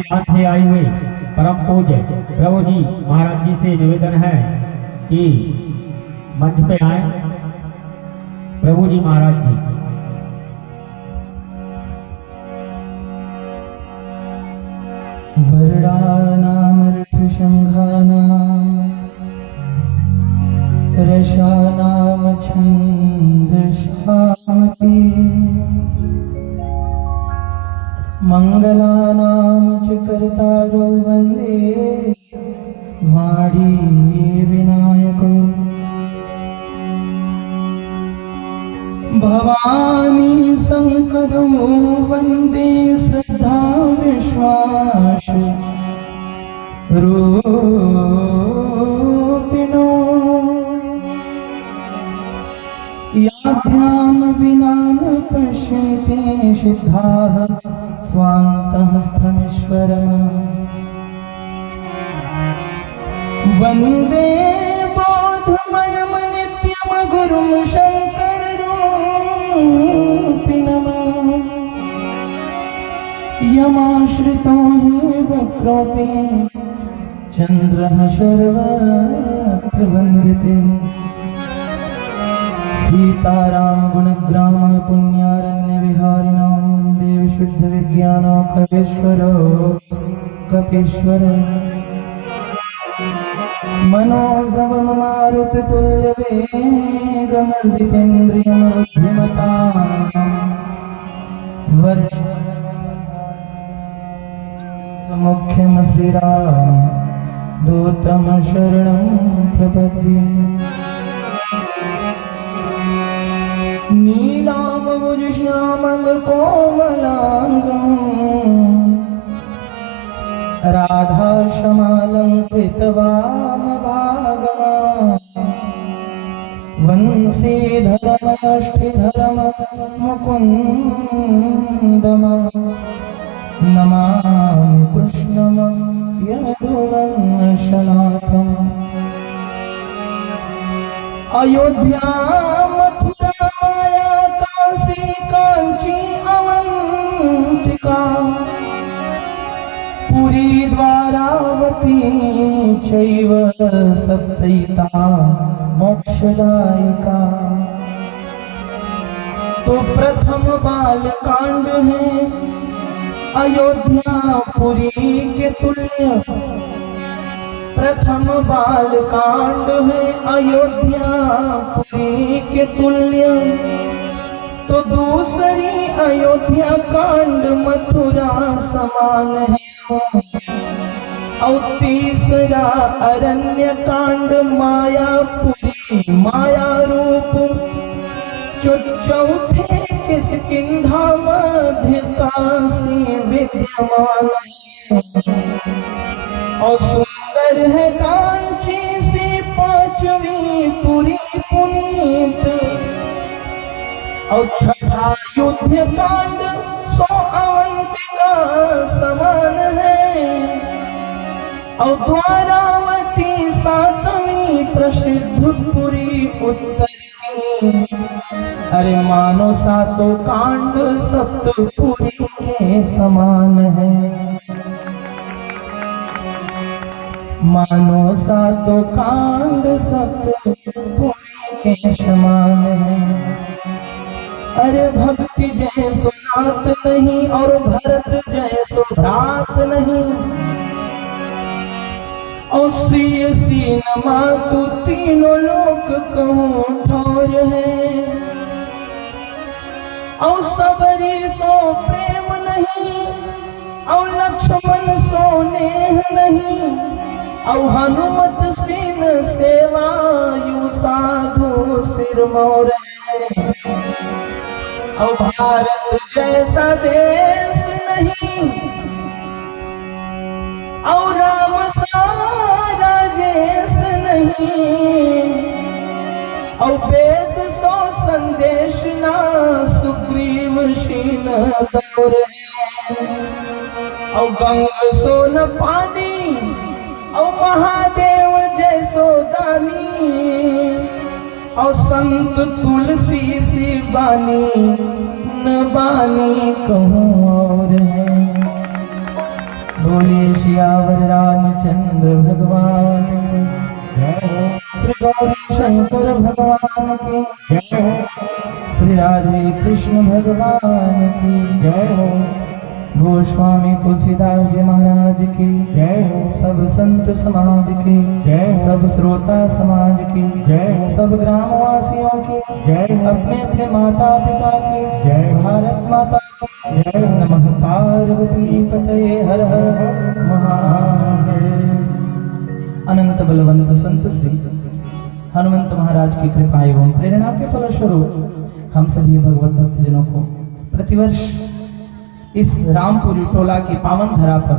अपने नाथ से आए हुए परम पूज्य प्रभु जी महाराज जी से निवेदन है कि मंच पे आए प्रभु जी महाराज जी। वर्णानां ऋतुशंघानां रसानां छन्दसामपि मंगलानां च कर्तारो वन्दे वाणी विनायको भवानी शंकरो वन्दे श्रद्धा विश्वास रूपिणो याभ्यां विना न पश्यन्ते सिद्धाः स्वान्तहस्तमीश्वरम् वन्दे बोधमयं नित्यं गुरुं शङ्कररूपिणम् यमाश्रितो हि वक्रोऽपि चन्द्रः सर्वत्र वन्दते सीताराम गुणग्राम पुण्यारण्यविहारिणां वन्दे विशुद्धविज्ञानकवीश्वरो कपीश्वरो मनोजवं मारुततुल्यवेगं जितेन्द्रियं बुद्धिमतां मुख्यं श्रीराम दूतं शरणं प्रपद्ये नीलाम्बुजश्यामलकोमलाङ्गं राधाशमालङ्कृतवामभागम् वंशीधरमयष्ठिधरं मुकुन्दम् नमामि कृष्णं यदुवंशनाथम् अयोध्या मथुरा माया काशी कांची अवंतिका पुरी द्वारावती चैव सप्तैता मोक्षदायिका। तो प्रथम बालकांड है अयोध्या पुरी के तुल्य, प्रथम बालकांड है अयोध्या पुरी के तुल्य। तो दूसरी अयोध्या कांड मथुरा समान है और तीसरा अरण्य कांड मायापुरी माया रूप। चौथे किष्किंधा मध्य काशी विद्यमान और सुंदर है कांची से पांचवी पुरी पुनीत। और छठा युद्ध कांड सो अवंतिका समान है और द्वारावती सातवीं प्रसिद्ध पुरी उत्तर की। अरे मानो सातों कांड सप्तपुरी के समान है, मानो सातों कांड सप्तपुरी के समान है। अरे भक्ति जैसो नाथ नहीं और भरत जैसो भ्रात नहीं और सी मातु तीनों लोक कहूँ ठोर है और सबरी सो प्रेम नहीं और लक्ष्मण सो नेह नहीं और हनुमत सिन सेवा यु साधु सिरमौर है और भारत जैसा देश नहीं और राम सा राजेश नहीं और वेद सो संदेश ना सुग्रीव शीन दौर है और गंग सो न पानी और महादेव जैसो दानी और संत तुलसी सी बानी न बानी कहूँ और है। गौरी शंकर भगवान की जय हो, श्री राधे कृष्ण भगवान की जय हो, गोस्वामी तुलसीदास जी महाराज की जय हो, सब संत समाज की जय हो, सब श्रोता समाज की जय हो, सब ग्रामवासियों की जय हो, अपने अपने माता पिता की जय हो, भारत माता की जय हो, नमः पार्वती पतये हर हर महादेव। अनंत बलवंत संत श्री हनुमंत महाराज की कृपा एवं प्रेरणा के फलस्वरूप हम सभी भगवत भक्तजनों को प्रतिवर्ष इस रामपुरी टोला की पावन धरा पर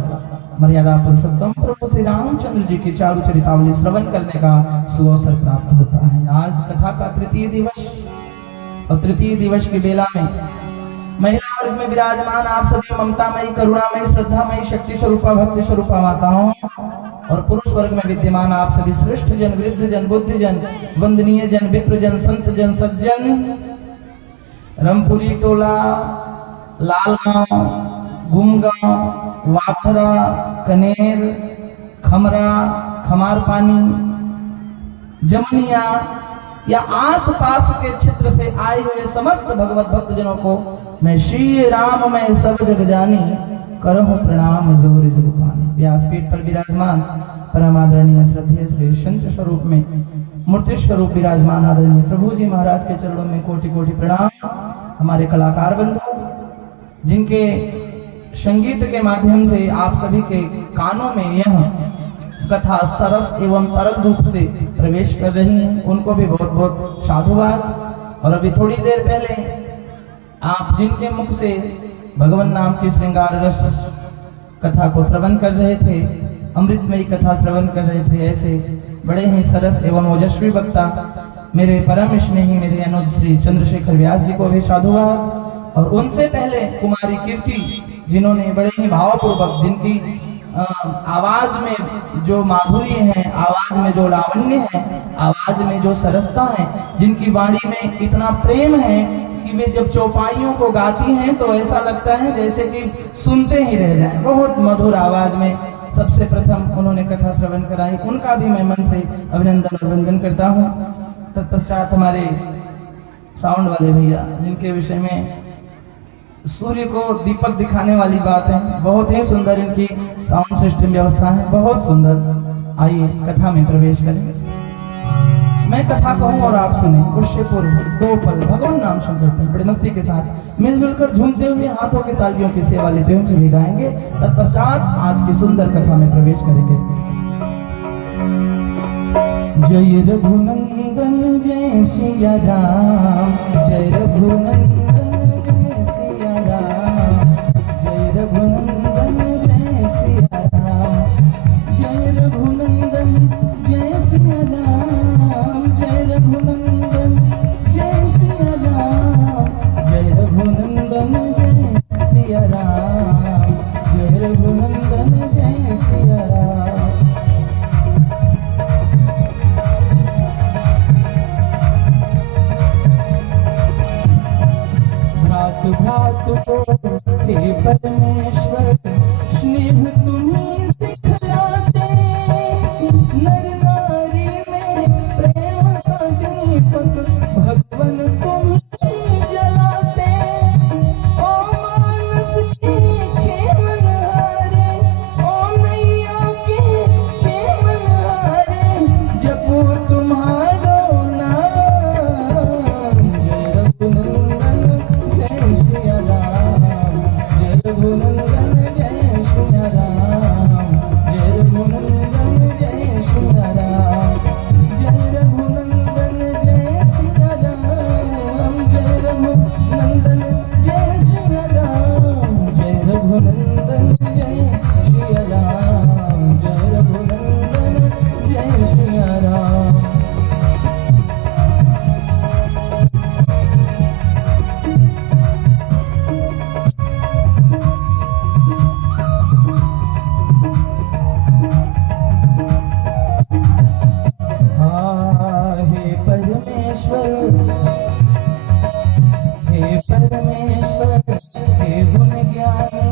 मर्यादा पुरुषोत्तम प्रभु श्री रामचंद्र जी की चारु चरितावली श्रवण करने का सुअवसर प्राप्त होता है। आज कथा का तृतीय दिवस और तृतीय दिवस की बेला में महिला वर्ग में विराजमान आप सभी ममतामयी, करुणामयी, श्रद्धामयी, शक्ति स्वरूपा, भक्ति स्वरूपा माताओं और पुरुष वर्ग में विद्यमान आप सभी श्रेष्ठ जन, वृद्ध जन, बुद्ध जन, वंदनीय जन, विप्र जन, संत जन, सज्जन, रामपुरी टोला, लालगांव, गुमगांव, वाखरा, कनेर, खमरा, खमार पानी, जमनिया या आसपास के क्षेत्र से आए हुए समस्त भगवत भक्तजनों को मैं श्री राम में सब जग जानी करहूं प्रणाम जोर जुग पानी। व्यासपीठ पर विराजमान परम आदरणीय श्रद्धेय श्री संत स्वरूप में मूर्ति स्वरूप विराजमान आदरणीय प्रभु जी महाराज के चरणों में कोटि कोटि प्रणाम। हमारे कलाकार बंधु जिनके संगीत के माध्यम से आप सभी के कानों में यह कथा सरस एवं तरल रूप से प्रवेश कर रही है, उनको भी बहुत बहुत साधुवाद। और अभी थोड़ी देर पहले आप जिनके मुख से भगवान नाम की श्रृंगार रस कथा को श्रवण कर रहे थे, अमृतमयी कथा श्रवण कर रहे थे, ऐसे बड़े ही सरस एवं ओजस्वी वक्ता मेरे परम स्नेही मेरे अनुज श्री चंद्रशेखर व्यास जी को भी साधुवाद। और उनसे पहले कुमारी कीर्ति जिन्होंने बड़े ही भावपूर्वक, जिनकी आवाज में जो माधुर्य है, आवाज में जो लावण्य है, आवाज में जो सरसता है, जिनकी वाणी में इतना प्रेम है कि वे जब चौपाइयों को गाती हैं तो ऐसा लगता है जैसे कि सुनते ही रह जाएं। बहुत मधुर आवाज में सबसे प्रथम उन्होंने कथा श्रवण कराई, उनका भी मैं मन से अभिनंदन और वंदन करता हूँ। तत्पश्चात हमारे साउंड वाले भैया जिनके विषय में सूर्य को दीपक दिखाने वाली बात है, बहुत ही सुंदर इनकी साउंड सिस्टम व्यवस्था है, बहुत सुंदर। आइए कथा में प्रवेश करें। मैं कथा कहूँ और आप सुने। उससे पूर्व दो पल भगवान नाम संकीर्तन बड़े मस्ती के साथ मिलजुल कर झूमते हुए हाथों की तालियों की सेवा लेते हुए सभी गाएंगे। तत्पश्चात आज की सुंदर कथा में प्रवेश करेंगे। जय रघुनंदन जय सिया राम, जय रघुनंदन जय सिया राम, जय रघुनंदन जय सिया राम, जय रघुनंदन जय सिया राम, जय रघुनंदन जय सिया राम, जय रघुनंदन जय सिया राम, जय रघुनंदन जय सिया राम। भात को हे परमेश्वर स्नेह तुम्हें सिखलाते, नर नारी में प्रेम का दीपक भगवन तुम जलाते। ओ मानस के मनहारे, ओ नैया के मनहारे, जपो तुम्हारो नाम। जय रघुनंदन जय सिया राम, जय रघुनंदन जय सिया राम, जय रघुनंदन जय सिया राम, जय रघुनंदन जय सिया राम, जय रघुनंदन जय सिया राम, जय रघुनंदन जय सिया राम, जय रघुनंदन जय सिया राम। हे परमेश्वर हे गुण ज्ञानी,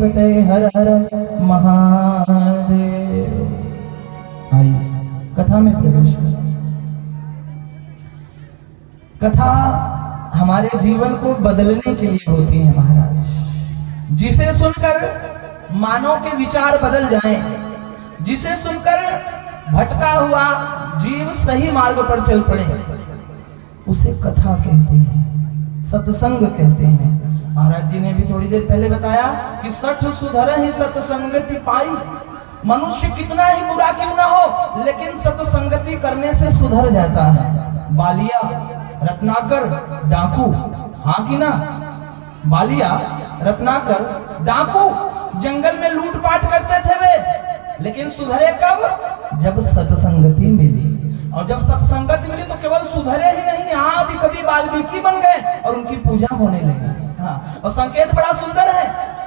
पते हर हर महादेव। आइए कथा में प्रवेश करें। कथा हमारे जीवन को बदलने के लिए होती है महाराज। जिसे सुनकर मानव के विचार बदल जाएं, जिसे सुनकर भटका हुआ जीव सही मार्ग पर चल पड़े, उसे कथा कहते हैं, सत्संग कहते हैं। महाराज जी ने भी थोड़ी देर पहले बताया कि सठ सुधर ही सत्संगति पाई। मनुष्य कितना ही बुरा क्यों ना हो, लेकिन सत्संगति करने से सुधर जाता है। बालिया, रत्नाकर, डाकू, हाँ कि ना? बालिया, रत्नाकर, डाकू जंगल में लूटपाट करते थे वे, लेकिन सुधरे कब? जब सत्संगति मिली। और जब सत्संगति मिली तो केवल सुधरे ही नहीं, आदि कवि वाल्मीकि बन गए और उनकी पूजा होने लगी। हाँ, और संकेत बड़ा सुंदर है।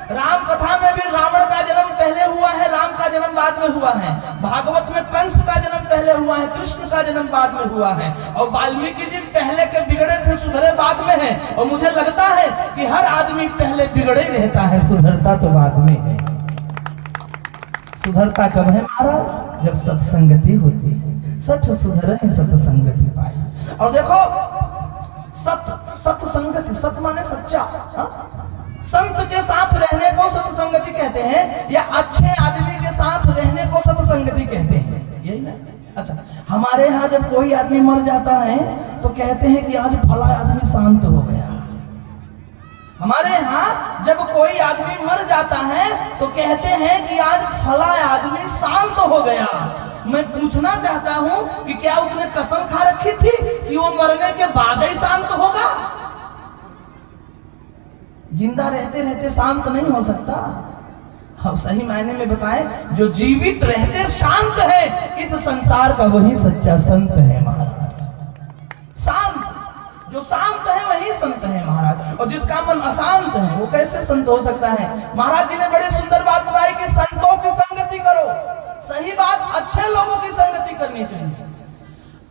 राम कथा में भी रावण का जन्म पहले हुआ है, राम का जन्म बाद में हुआ है। भागवत में कंस का जन्म पहले हुआ है, कृष्ण का जन्म बाद में हुआ है। और वाल्मीकि जी पहले के बिगड़े थे, सुधरे बाद में है। और मुझे लगता है कि हर आदमी पहले बिगड़े ही रहता है, सुधरता तो बाद में है। सुधरता कब है महाराज? जब सत्संगति होती है। सच सुधरे सत्संगति पाई। और देखो सत्संगति, सत माने सच्चा, संत के साथ रहने को सत्संगति कहते हैं, या अच्छे आदमी के साथ रहने को सत्संगति कहते हैं, यही ना? अच्छा, हमारे यहाँ जब कोई आदमी मर जाता है तो कहते हैं कि आज फला आदमी शांत हो गया। हमारे यहाँ जब कोई आदमी मर जाता है तो कहते हैं कि आज फला आदमी शांत हो गया। मैं पूछना चाहता हूँ कि क्या उसने कसम खा रखी थी कि वो मरने के बाद ही शांत होगा? जिंदा रहते रहते शांत नहीं हो सकता। अब सही मायने में बताएं, जो जीवित रहते शांत है, इस संसार का वही सच्चा संत है महाराज। शांत, जो शांत है वही संत है महाराज। और जिसका मन अशांत है वो कैसे संत हो सकता है? महाराज जी ने बड़े सुंदर बात बताई कि संतों की संगति करो। सही बात, अच्छे लोगों की संगति करनी चाहिए।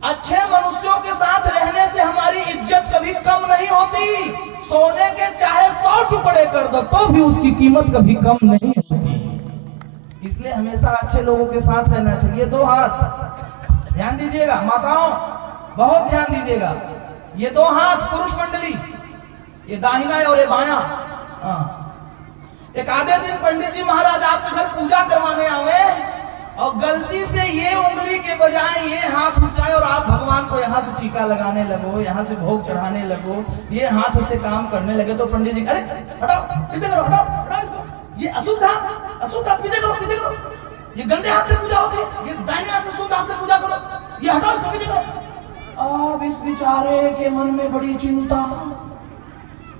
अच्छे मनुष्यों के साथ रहने से हमारी इज्जत कभी कम नहीं होती। सोने के चाहे 100 टुकड़े कर दो तो भी उसकी कीमत कभी कम नहीं होती। इसलिए हमेशा अच्छे लोगों के साथ रहना चाहिए। 2 हाथ ध्यान दीजिएगा, माताओं बहुत ध्यान दीजिएगा। ये 2 हाथ पुरुष मंडली, ये दाहिना और ये बायां। एक आधे दिन पंडित जी महाराज आपके घर पूजा करवाने आवे और गलती से ये उंगली के बजाय ये हाथ उठाए और आप भगवान को यहाँ से टीका लगाने लगो, यहाँ से भोग चढ़ाने लगो, ये हाथ से काम करने लगे तो पंडित जी अरे हटाओ, पीछे करो, हटाओ हटाओ इसको, ये अशुद्ध हाथ पीछे करो, पीछे करो, ये गंदे हाथ से पूजा होती है, ये दाहिने हाथ से शुद्ध हाथ से पूजा करो, ये हटाओ इसको, पीछे करो। अब इस बेचारे के मन में बड़ी चिंता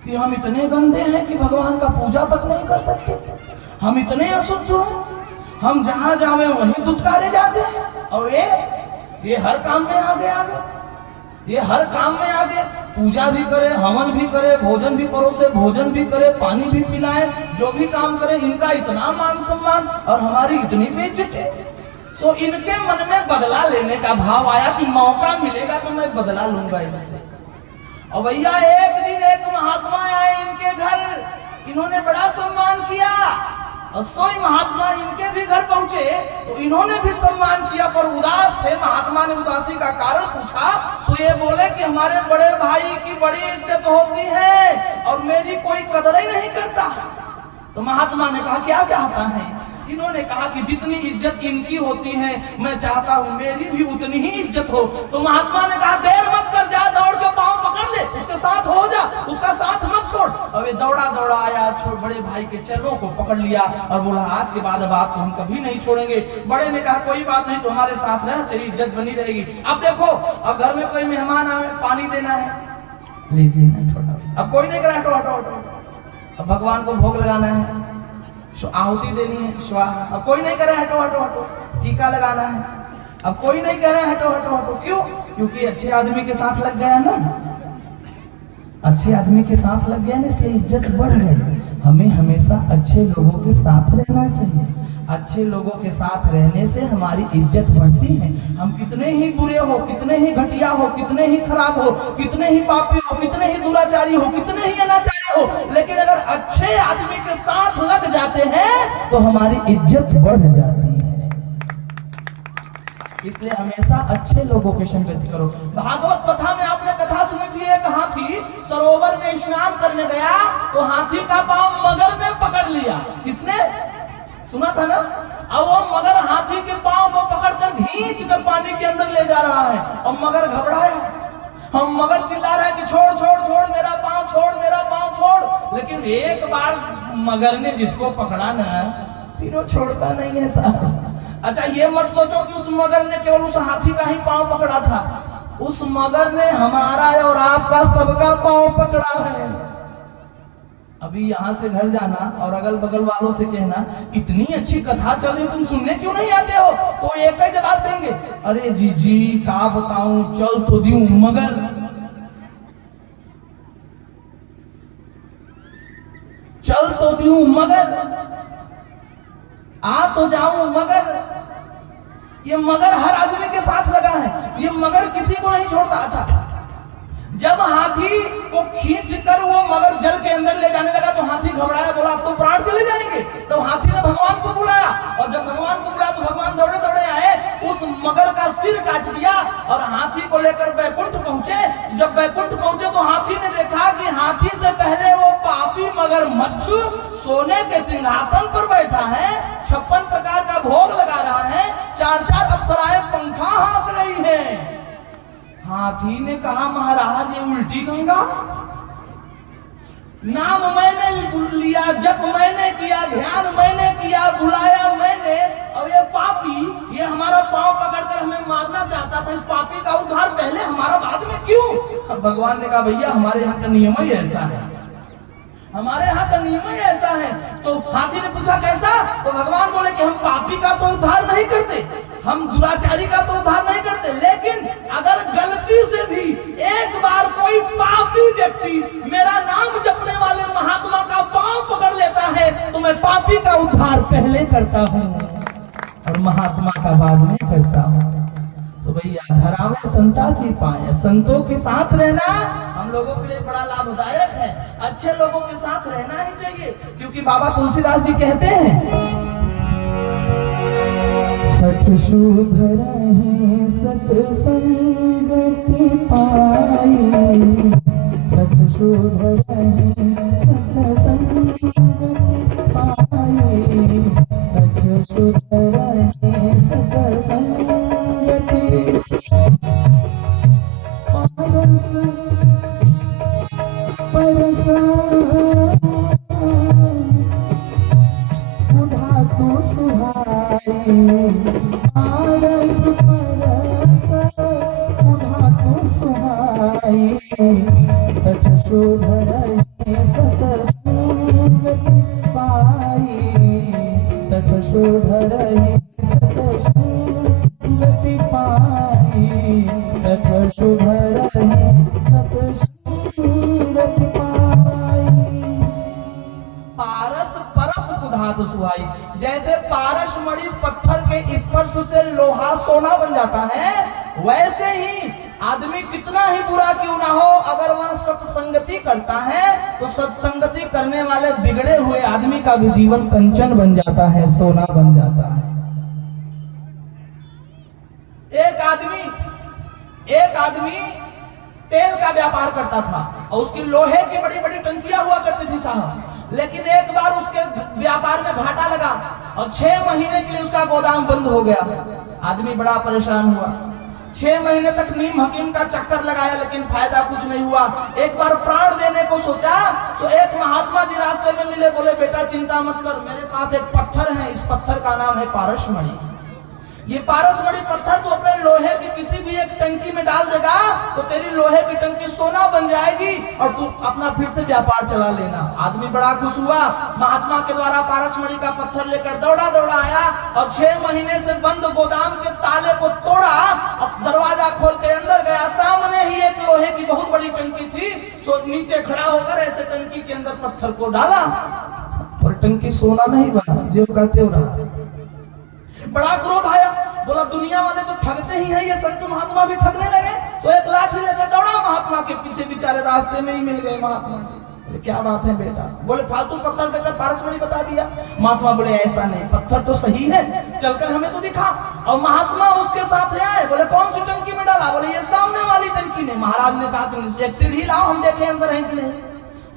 कि हम इतने गंदे हैं कि भगवान का पूजा तक नहीं कर सकते, हम इतने अशुद्ध हैं, हम जहां जावे वहीं दुत्कारे जाते हैं। और ये हर काम में आगे, ये हर काम में आगे, पूजा भी करे, हवन भी करे, भोजन भी परोसे, भोजन भी करे, पानी भी पिलाए, जो भी काम करे, इनका इतना मान सम्मान और हमारी इतनी बेइज्जती। तो इनके मन में बदला लेने का भाव आया कि मौका मिलेगा तो मैं बदला लूंगा इनसे। और भैया एक दिन एक महात्मा आए इनके घर, इन्होंने बड़ा सम्मान किया और सोई महात्मा इनके भी घर पहुंचे तो इन्होंने भी सम्मान किया, पर उदास थे। महात्मा ने उदासी का कारण पूछा तो ये बोले कि हमारे बड़े भाई की बड़ी इज्जत होती है और मेरी कोई कदर ही नहीं करता। तो महात्मा ने कहा क्या चाहता है? इन्होंने कहा कि जितनी इज्जत इनकी होती है मैं चाहता हूँ मेरी भी उतनी ही इज्जत हो। तो महात्मा ने कहा देर मत कर, जा दौड़ के पांव पकड़ ले, उसके साथ हो जा, उसका साथ मत छोड़। अब ये दौड़ा दौड़ा आया, बड़े भाई के चेलों को पकड़ लिया और बोला आज के बाद अब आपको हम कभी नहीं छोड़ेंगे। बड़े ने कहा कोई बात नहीं, तुम्हारे साथ रह, तेरी इज्जत बनी रहेगी। अब देखो, अब घर में कोई मेहमान आए, पानी देना है, लीजिए ना थोड़ा। अब कोई नहीं करा, हटो हटो हटो। अब भगवान को भोग लगाना है, आहुति देनी है, स्वाहा। अब कोई नहीं करे, हटो हटो हटो। टीका लगाना है, अब कोई नहीं कह रहा है, हटो हटो हटो। क्यों? क्योंकि अच्छे आदमी के साथ लग गया ना, अच्छे आदमी के साथ लग गया ना, इसलिए इज्जत बढ़ गई। हमें हमेशा अच्छे लोगों के साथ रहना चाहिए। अच्छे लोगों के साथ रहने से हमारी इज्जत बढ़ती है। हम कितने ही बुरे हो, कितने ही घटिया हो, कितने ही खराब हो, कितने ही पापी हो, कितने ही दुराचारी हो, कितने ही अनाचारी हो, लेकिन अगर अच्छे आदमी के साथ लग जाते हैं तो हमारी इज्जत बढ़ जाती है। इसलिए हमेशा अच्छे लोगों की संगति करो। भागवत कथा में आपने कथा सुनी थी, एक हाथी सरोवर में स्नान करने गया तो हाथी का पांव मगर ने पकड़ लिया। किसने? सुना था ना? और वो मगर हाथी के पांव को पकड़कर खींच कर पानी के अंदर ले जा रहा है और मगर घबराया। हम मगर चिल्ला रहे हैं कि छोड़ छोड़ छोड़ मेरा पांव छोड़, मेरा पांव छोड़। लेकिन एक बार मगर ने जिसको पकड़ा ना, फिर वो छोड़ता नहीं है साहब। अच्छा ये मत सोचो कि उस मगर ने केवल उस हाथी का ही पांव पकड़ा था, उस मगर ने हमारा और आपका सबका पांव पकड़ा है। अभी यहाँ से घर जाना और अगल बगल वालों से कहना इतनी अच्छी कथा चल रही, तुम सुनने क्यों नहीं आते हो? तो एक ही जवाब देंगे, अरे जी का बताऊं, चल तो दूं मगर चल तो दूं मगर आ तो जाऊं मगर। ये मगर हर आदमी के साथ लगा है, ये मगर किसी को नहीं छोड़ता। अच्छा जब हाथी को खींचकर वो मगर जल के अंदर ले जाने लगा तो हाथी घबराया, बोला अब तो प्राण चले जाएंगे। तो हाथी ने भगवान को बुलाया और जब भगवान को बुलाया तो भगवान दौड़े दौड़े आए, उस मगर का सिर काट दिया और हाथी को लेकर बैकुंठ पहुंचे। जब बैकुंठ पहुंचे तो हाथी ने देखा कि हाथी से पहले वो पापी मगरमच्छ सोने के सिंहासन पर बैठा है, 56 प्रकार का भोग लगा रहा है, 4 अप्सराएं पंखा हाँक रही है। हाथी ने कहा महाराज ये उल्टी गंगा, नाम मैंने लिया, जप मैंने किया, ध्यान मैंने किया, बुलाया मैंने, और ये पापी ये हमारा पांव पकड़कर हमें मारना चाहता था। इस पापी का उद्धार पहले हमारा बाद में क्यों? भगवान ने कहा भैया हमारे यहाँ का नियम ही ऐसा है, हमारे यहाँ का नियम ही ऐसा है। तो हाथी ने पूछा कैसा? तो भगवान बोले कि हम पापी का तो उद्धार नहीं करते, हम दुराचारी का तो उद्धार नहीं करते, लेकिन अगर गलती से भी एक बार कोई पापी व्यक्ति मेरा नाम जपने वाले महात्मा का पांव पकड़ लेता है तो मैं पापी का उद्धार पहले करता हूँ और महात्मा का बाद में करता हूँ। तो भैया धरावे संता जी पाए, संतों के साथ रहना हम लोगों के लिए बड़ा लाभदायक है। अच्छे लोगों के साथ रहना ही चाहिए, क्योंकि बाबा तुलसीदास जी कहते हैं सठ शुधरहि सत्संगति पाई, सठ शुधरहि सत्संगति पाई, सठ शुधरहि सत्संगति पारस परस उधातु सुहाई, पारस परस उधातु सुहाई, सच शुधरहि सत्संगति पाई, सच शुधरहि सत्संगति पाई, सच शुधरहि सत्संगति पाई। पारस परस उधातु सुहाई, जैसे पारस मणि पत्थर के स्पर्श से लोहा सोना बन जाता है, वैसे ही आदमी कितना ही बुरा क्यों ना हो, अगर वह सत्संगति करता है तो सत्संगति करने वाले बिगड़े हुए आदमी का भी जीवन कंचन बन जाता है, सोना बन जाता है। एक आदमी तेल का व्यापार करता था और उसकी लोहे की बड़ी बड़ी टंकियां हुआ करती थी साहब, लेकिन एक बार उसके व्यापार में घाटा लगा और 6 महीने के लिए उसका गोदाम बंद हो गया। आदमी बड़ा परेशान हुआ, 6 महीने तक नीम हकीम का चक्कर लगाया लेकिन फायदा कुछ नहीं हुआ। एक बार प्राण देने को सोचा तो एक महात्मा जी रास्ते में मिले, बोले बेटा चिंता मत कर, मेरे पास एक पत्थर है, इस पत्थर का नाम है पारसमणि। ये पारसमणि पत्थर तो अपने लोहे की किसी भी एक टंकी में डाल देगा तो तेरी लोहे की टंकी सोना बन जाएगी और तू अपना फिर से व्यापार चला लेना। आदमी बड़ा खुश हुआ, महात्मा के द्वारा पारसमणि का पत्थर लेकर दौड़ा दौड़ा आया और 6 महीने से बंद गोदाम के ताले को तोड़ा, अब दरवाजा खोल के अंदर गया, सामने ही एक लोहे की बहुत बड़ी टंकी थी, तो नीचे खड़ा होकर ऐसे टंकी के अंदर पत्थर को डाला और टंकी सोना नहीं बना, जो कहते हो रहा। बड़ा क्रोध आया, बोला दुनिया वाले तो ठगते ही हैं, ये संत महात्मा भी ठगने लगे। तो एक लाठी लेकर दौड़ा महात्मा के पीछे, बेचारे रास्ते में ही मिल गए महात्मा। बोले क्या बात है बेटा? बोले फालतू पत्थर देकर पारसमणि बता दिया। महात्मा बोले ऐसा नहीं, पत्थर तो सही है, चलकर हमें तो दिखा। और महात्मा उसके साथ आए। बोले कौन सी टंकी में डाला? बोले ये सामने वाली टंकी में। महाराज ने कहा कि एक सीढ़ी लाओ, हम देखें अंदर है कि नहीं।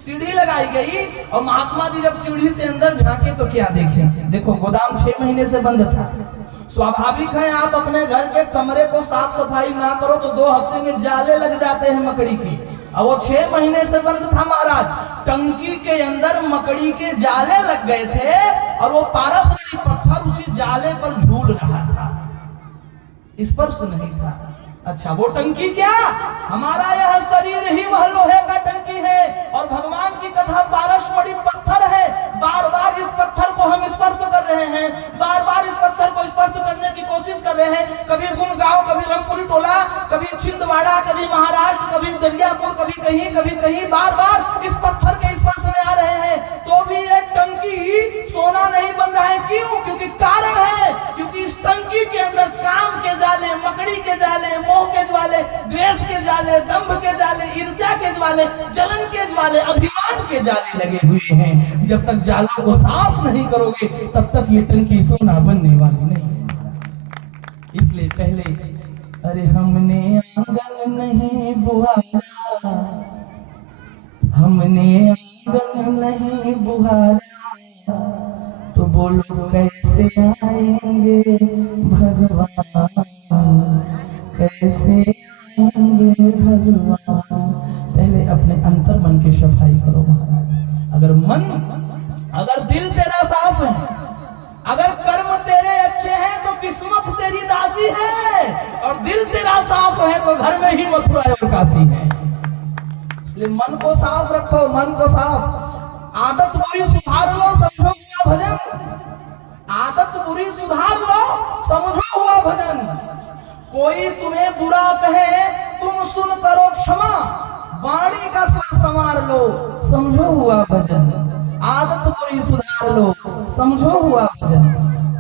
सीढ़ी लगाई गई और महात्मा जी जब सीढ़ी से अंदर झांके तो क्या देखे? देखो गोदाम 6 महीने से बंद था। स्वाभाविक है आप अपने घर के कमरे को साफ सफाई ना करो तो 2 हफ्ते में जाले लग जाते हैं मकड़ी की। अब वो 6 महीने से बंद था महाराज। टंकी के अंदर मकड़ी के जाले लग गए थे और वो पारसमणि पत्थर उसी जाले पर झूल रहा था, स्पर्श नहीं था। अच्छा वो टंकी क्या? हमारा यह शरीर ही वह लोहे का टंकी है और भगवान की कथा पारसमणि पत्थर है। बार बार इस पत्थर को हम स्पर्श कर रहे हैं, बार बार इस पत्थर को स्पर्श करने की कोशिश कर रहे हैं। कभी गुणगांव, कभी रंगपुरी टोला, कभी छिंदवाड़ा, कभी महाराष्ट्र, कभी दरियापुर, कभी कहीं बार बार इस पत्थर के स्पर्श में आ रहे हैं। तो भी ये टंकी सोना नहीं बन रहा है। क्यों? क्योंकि कारण है, क्योंकि इस टंकी के अंदर काम के जाले, मकड़ी के जाले, मोह के ज्वाले, द्वेष के जाले, दंभ के जाले, ईर्ष्या के ज्वाले, जलन के ज्वाले, अभिमान के जाले लगे हुए हैं। जब तक जालों को साफ नहीं करोगे तब तक ये टंकी सोना बनने वाली नहीं है। इसलिए पहले अरे हमने आंगन नहीं बुहारा, हमने आंगन नहीं बुहारा, तो बोलो कैसे आएंगे भगवान, कैसे आएंगे भगवान। पहले अपने अंतर मन की सफाई करो महाराज। अगर दिल तेरा साफ है, अगर कर्म तेरे अच्छे हैं तो किस्मत तेरी दासी है, और दिल तेरा साफ है तो घर में ही मथुरा और काशी है। इसलिए मन को साफ रखो, मन को साफ। आदत बुरी सुधार लो, समझो हुआ भजन। आदत बुरी सुधार लो, समझो हुआ भजन। कोई तुम्हें बुरा कहे तुम सुन करो क्षमा, वाणी का स्वर संवार लो, समझो हुआ भजन। आदत बुरी सुधार लो, समझो हुआ भजन।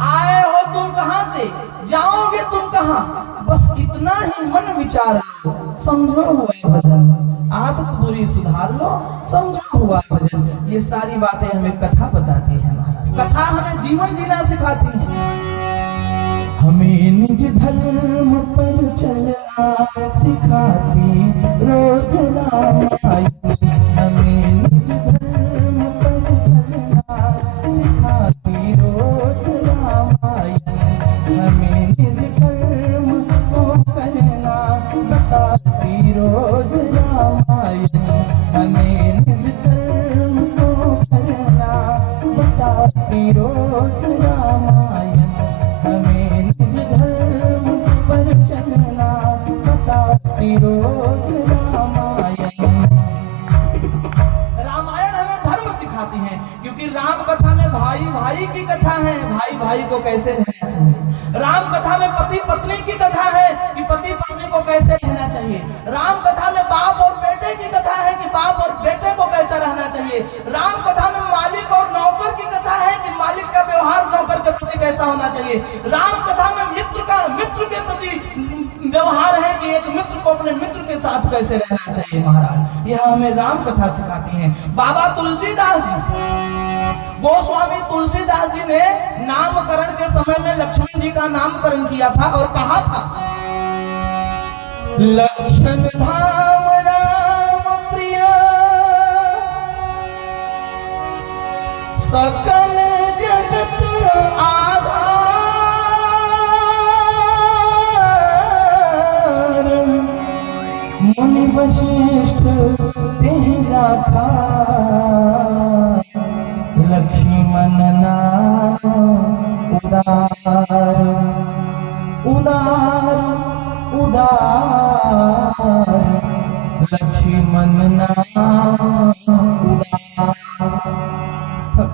आए हो तुम कहां से, जाओगे तुम कहां, बस इतना ही मन विचार लो, समझो हुआ भजन। आदत बुरी सुधार लो, समझो हुआ भजन। ये सारी बातें हमें कथा बताती है महाराज। कथा हमें जीवन जीना सिखाती है। हमें निज धर्म पर चलना सिखाती रोज रामायण। हमें निज धर्म पर चलना सिखाती रोज रामायण। हमें निज कर्म को करना बताती रोज रामायण। हमें निज कर्म को करना बताती रोज रामायण। हमें निज धर्म पर चलना बताती रोज रामायण। रामायण हमें धर्म सिखाती है, क्योंकि राम कथा में भाई भाई की कथा है, भाई भाई को कैसे रहना चाहिए। राम कथा में पति पत्नी की कथा है कि पति पत्नी को कैसे रहना चाहिए। राम कथा में बाप और बेटे की कथा है कि बाप और बेटे को कैसा रहना चाहिए। राम कथा में मालिक और नौकर की कथा है कि मालिक का व्यवहार नौकर के प्रति कैसा होना चाहिए। राम कथा में मित्र के प्रति व्यवहार है कि एक मित्र को अपने मित्र के साथ कैसे रहना चाहिए। महाराज यह हमें राम कथा सिखाती है। बाबा तुलसीदास जी, गोस्वामी तुलसीदास जी ने नामकरण के समय में लक्ष्मण जी का नामकरण किया था और कहा था, लक्ष्मण धाम राम प्रिय सकल जगत आधार। मुनि वशिष्ठ तेहि राखा, लक्ष्मण नाम उदार। उदार उदार लक्ष्मण नाम उदार।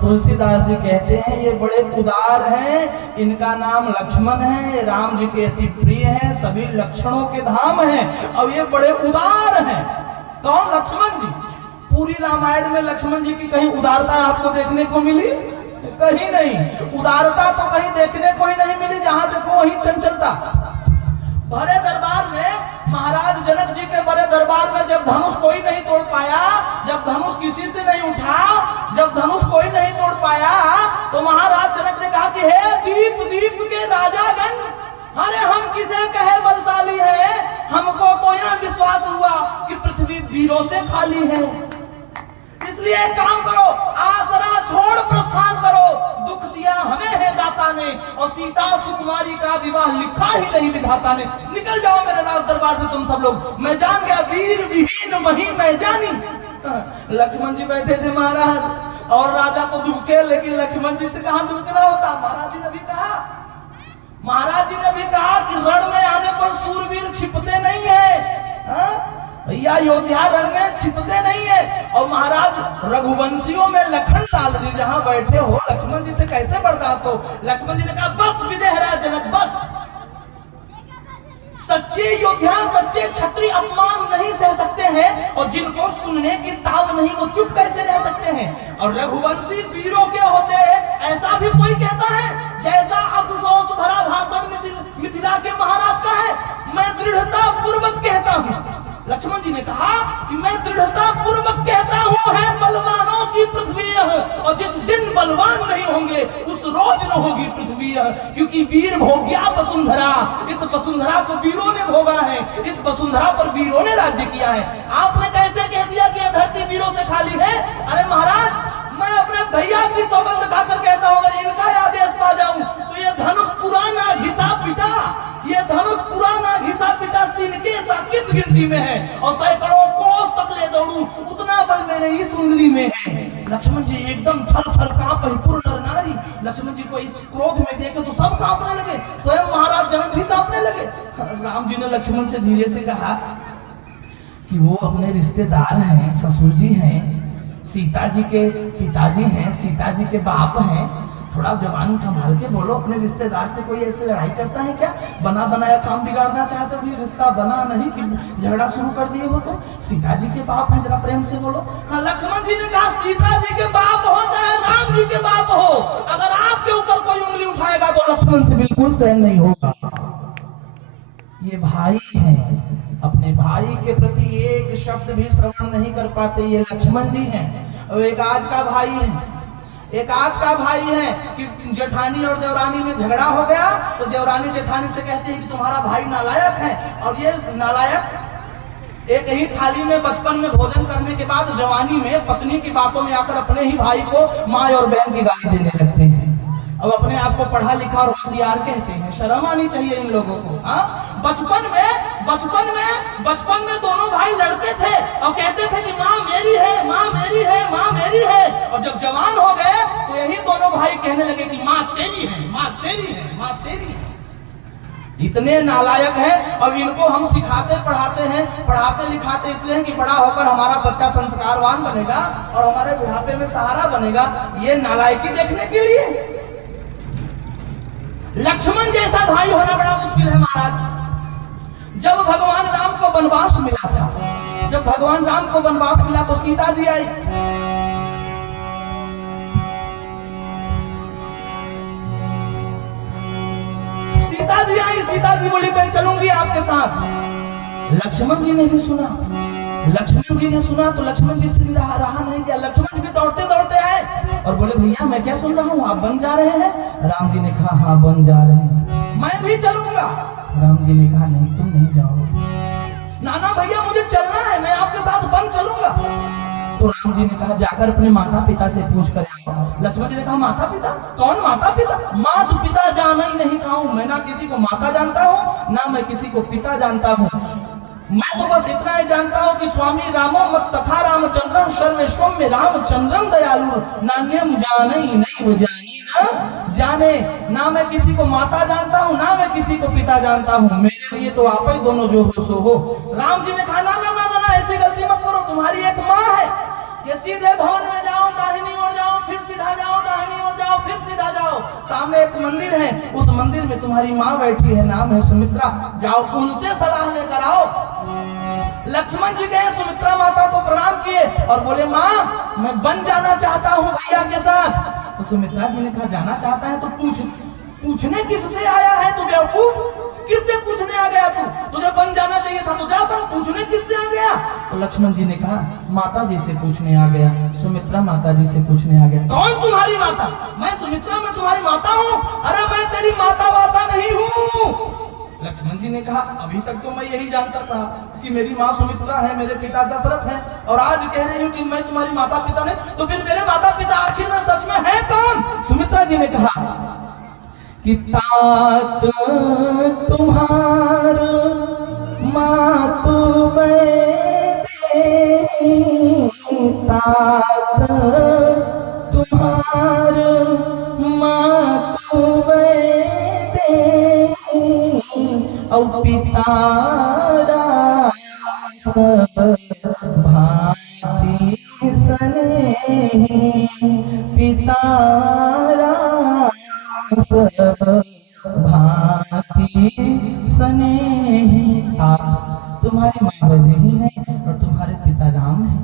तुलसीदास जी कहते हैं ये बड़े उदार हैं, इनका नाम लक्ष्मण है, राम जी के अति प्रिय है, सभी लक्षणों के धाम हैं, और ये बड़े उदार हैं। कौन? लक्ष्मण जी। पूरी रामायण में लक्ष्मण जी की कहीं उदारता आपको देखने को मिली? कहीं नहीं। उदारता तो कहीं देखने को ही नहीं मिली, जहां देखो वहीं चंचलता। भरे दरबार में महाराज जनक जी के बड़े दरबार में जब धनुष कोई नहीं तोड़ पाया, जब धनुष किसी से नहीं उठा, जब धनुष कोई नहीं तोड़ पाया, तो महाराज जनक ने कहा कि हे दीप दीप के राजागण, अरे हम किसे कहे बलशाली है, हमको तो यह विश्वास हुआ कि पृथ्वी वीरों से खाली है। इसलिए एक काम करो, आसरा छोड़ प्रस्थान करो, दुख दिया हमें है दाता ने, और सीता सुकुमारी का विवाह लिखा ही नहीं विधाता ने। निकल जाओ मेरे राज दरबार से तुम सब लोग, मैं जान गया वीर विहीन मही मैं जानी। लक्ष्मण जी बैठे थे महाराज, और राजा तो दुबके, लेकिन लक्ष्मण जी से कहां दुबकना होता। महाराज जी ने भी कहा कि रण में आने पर सूरवीर छिपते नहीं है भैया, योद्धा रण में छिपते नहीं है। और महाराज रघुवंशियों में लखन लाल जी जहां बैठे हो, लक्ष्मण जी से कैसे बर्दाश्त हो। लक्ष्मण जी ने कहा बस विदेहरा जनक बस, सच्चे योद्धा सच्चे क्षत्रिय अपमान नहीं सह सकते हैं, और जिनको सुनने की ताव नहीं वो चुप कैसे रह सकते हैं। और रघुवंशी वीरों के होते हैं, ऐसा भी कोई कहता है जैसा अफसोस भरा भाषण मिथिला के महाराज का है, मैं दृढ़ता पूर्वक कहता हूँ। लक्ष्मण जी ने कहा कि मैं दृढ़ता पूर्वक कहता हूँ, है बलवानों की पृथ्वी यह, और जिस दिन बलवान नहीं होंगे उस रोज न होगी पृथ्वी यह, क्योंकि वीर भोग्या वसुंधरा, इस वसुंधरा को वीरों ने भोगा है, इस वसुंधरा पर वीरों ने राज्य किया है। आपने कैसे कह दिया कि यह धरती वीरों से खाली है। अरे महाराज, मैं अपने भैया की सौगंध खाकर कहता हूँ, अगर इनका आदेश पा जाऊं तो ये धनुष पुराना घिसा पिटा, ये धनुष पुराना घिसा पिटा तिनके किस गिनती में है, और सैकड़ों कोस तक ले दौड़ू उतना बल मेरे इस उंगली में है। लक्ष्मण जी एकदम थर थर कांपे, पूर्ण नर नारी। लक्ष्मण जी को इस क्रोध में देखे तो सब कांपने लगे, स्वयं महाराज जनक भी कांपने लगे। राम जी ने लक्ष्मण से धीरे से कहा कि वो अपने रिश्तेदार हैं, ससुर जी हैं, सीता जी के पिताजी हैं, सीता जी के बाप हैं, थोड़ा जवान संभाल के बोलो। अपने रिश्तेदार से कोई ऐसे लड़ाई करता है क्या? बना बनाया काम बिगाड़ना चाहते हो, रिश्ता बना नहीं कि झगड़ा शुरू कर दिए हो। तो सीता जी के बाप हैं, जरा प्रेम से बोलो। हाँ, लक्ष्मण जी ने कहा सीता जी के बाप हो चाहे राम जी के बाप हो, अगर आपके ऊपर कोई उंगली उठाएगा तो लक्ष्मण से बिल्कुल सहन नहीं होगा। ये भाई हैं, अपने भाई के प्रति एक शब्द भी श्रवण नहीं कर पाते, ये लक्ष्मण जी हैं। और एक आज का भाई है, एक आज का भाई है कि जेठानी और देवरानी में झगड़ा हो गया तो देवरानी जेठानी से कहती है कि तुम्हारा भाई नालायक है, और ये नालायक एक ही थाली में बचपन में भोजन करने के बाद जवानी में पत्नी की बातों में आकर अपने ही भाई को माँ और बहन की गाली देने लगते हैं। अब अपने आप को पढ़ा लिखा और होशियार कहते हैं, शर्म आनी चाहिए इन लोगों को। हाँ, बचपन में दोनों भाई लड़ते थे और कहते थे कि माँ मेरी है, माँ मेरी है, माँ मेरी है, और जब जवान हो गए तो यही दोनों भाई कहने लगे कि माँ तेरी है, माँ तेरी है, माँ तेरी है। इतने नालायक हैं, और इनको हम सिखाते पढ़ाते हैं, पढ़ाते लिखाते इसलिए कि बड़ा होकर हमारा बच्चा संस्कारवान बनेगा और हमारे बुढ़ापे में सहारा बनेगा, ये नालायकी देखने के लिए। लक्ष्मण जैसा भाई होना बड़ा मुश्किल है महाराज। जब भगवान राम को वनवास मिला था, जब भगवान राम को वनवास मिला तो सीता जी आई। सीता जी बोली मैं चलूंगी आपके साथ। लक्ष्मण जी ने भी सुना, लक्ष्मण जी ने सुना तो लक्ष्मण जी से भी रहा नहीं गया। लक्ष्मण जी भी दौड़ते दौड़ते आए और बोले भैया मैं क्या सुन रहा हूँ, आप बन जा रहे हैं? राम जी ने कहा हाँ बन जा रहे हैं, मैं भी चलूंगा। राम जी ने कहा नहीं तुम नहीं जाओ। नाना भैया मुझे चलना है, मैं आपके साथ बन चलूंगा। तो राम जी ने कहा जाकर अपने माता पिता से पूछ कर आओ। लक्ष्मण जी ने कहा माता पिता? कौन माता पिता? मात पिता जाना ही नहीं कहूं, मैं ना किसी को माता जानता हूँ ना मैं किसी को पिता जानता हूँ। मैं तो बस इतना ही जानता हूँ कि स्वामी रामो मत सखा रामचंद्रन सर्वेश्वम में रामचंद्रन दयालु नान्यम जाने ही नहीं वो जानी ना जाने। ना मैं किसी को माता जानता हूँ ना मैं किसी को पिता जानता हूँ, मेरे लिए तो आप ही दोनों जो हो सो हो। राम जी ने कहा ना ना ना ना ऐसी गलती मत करो, तुम्हारी एक माँ है, ये सीधे भवन में जाओ, दाहिनी ओर जाओ, फिर सीधा जाओ, दाहिनी ओर जाओ, फिर सीधा जाओ, सामने एक मंदिर है, उस मंदिर में तुम्हारी माँ बैठी है, नाम है सुमित्रा, जाओ उनसे सलाह लेकर आओ। लक्ष्मण जी गए, सुमित्रा माता को प्रणाम किए और बोले माँ मैं बन जाना चाहता हूँ भैया के साथ। तो सुमित्रा जी ने कहा जाना चाहता है तो पूछने किससे आया है तू बेवकूफ? किससे पूछने आ गया? तू तुझे बन जाना चाहिए था, तो जा बन, पूछने किससे आ गया? तो लक्ष्मण जी ने कहा माता जी से पूछने आ गया, सुमित्रा माता जी से पूछने आ गया। कौन तुम्हारी माता? मैं सुमित्रा, मैं तुम्हारी माता हूँ? अरे मैं तेरी माता वाता नहीं हूँ। लक्ष्मण जी ने कहा अभी तक तो मैं यही जानता था कि मेरी माँ सुमित्रा है, मेरे पिता दशरथ हैं, और आज कह रही हूँ कि मैं तुम्हारी माता पिता नहीं, तो फिर मेरे माता पिता आखिर में सच में है कौन? सुमित्रा जी ने कहा कि तात तुम्हार मातु मैं दे, तात तुम्हार मातु मैं दे, और पितारा सब भांति सने, पितारा सब भांति स्नेही। आप तुम्हारी माँ वैदेही है और तुम्हारे पिता राम है।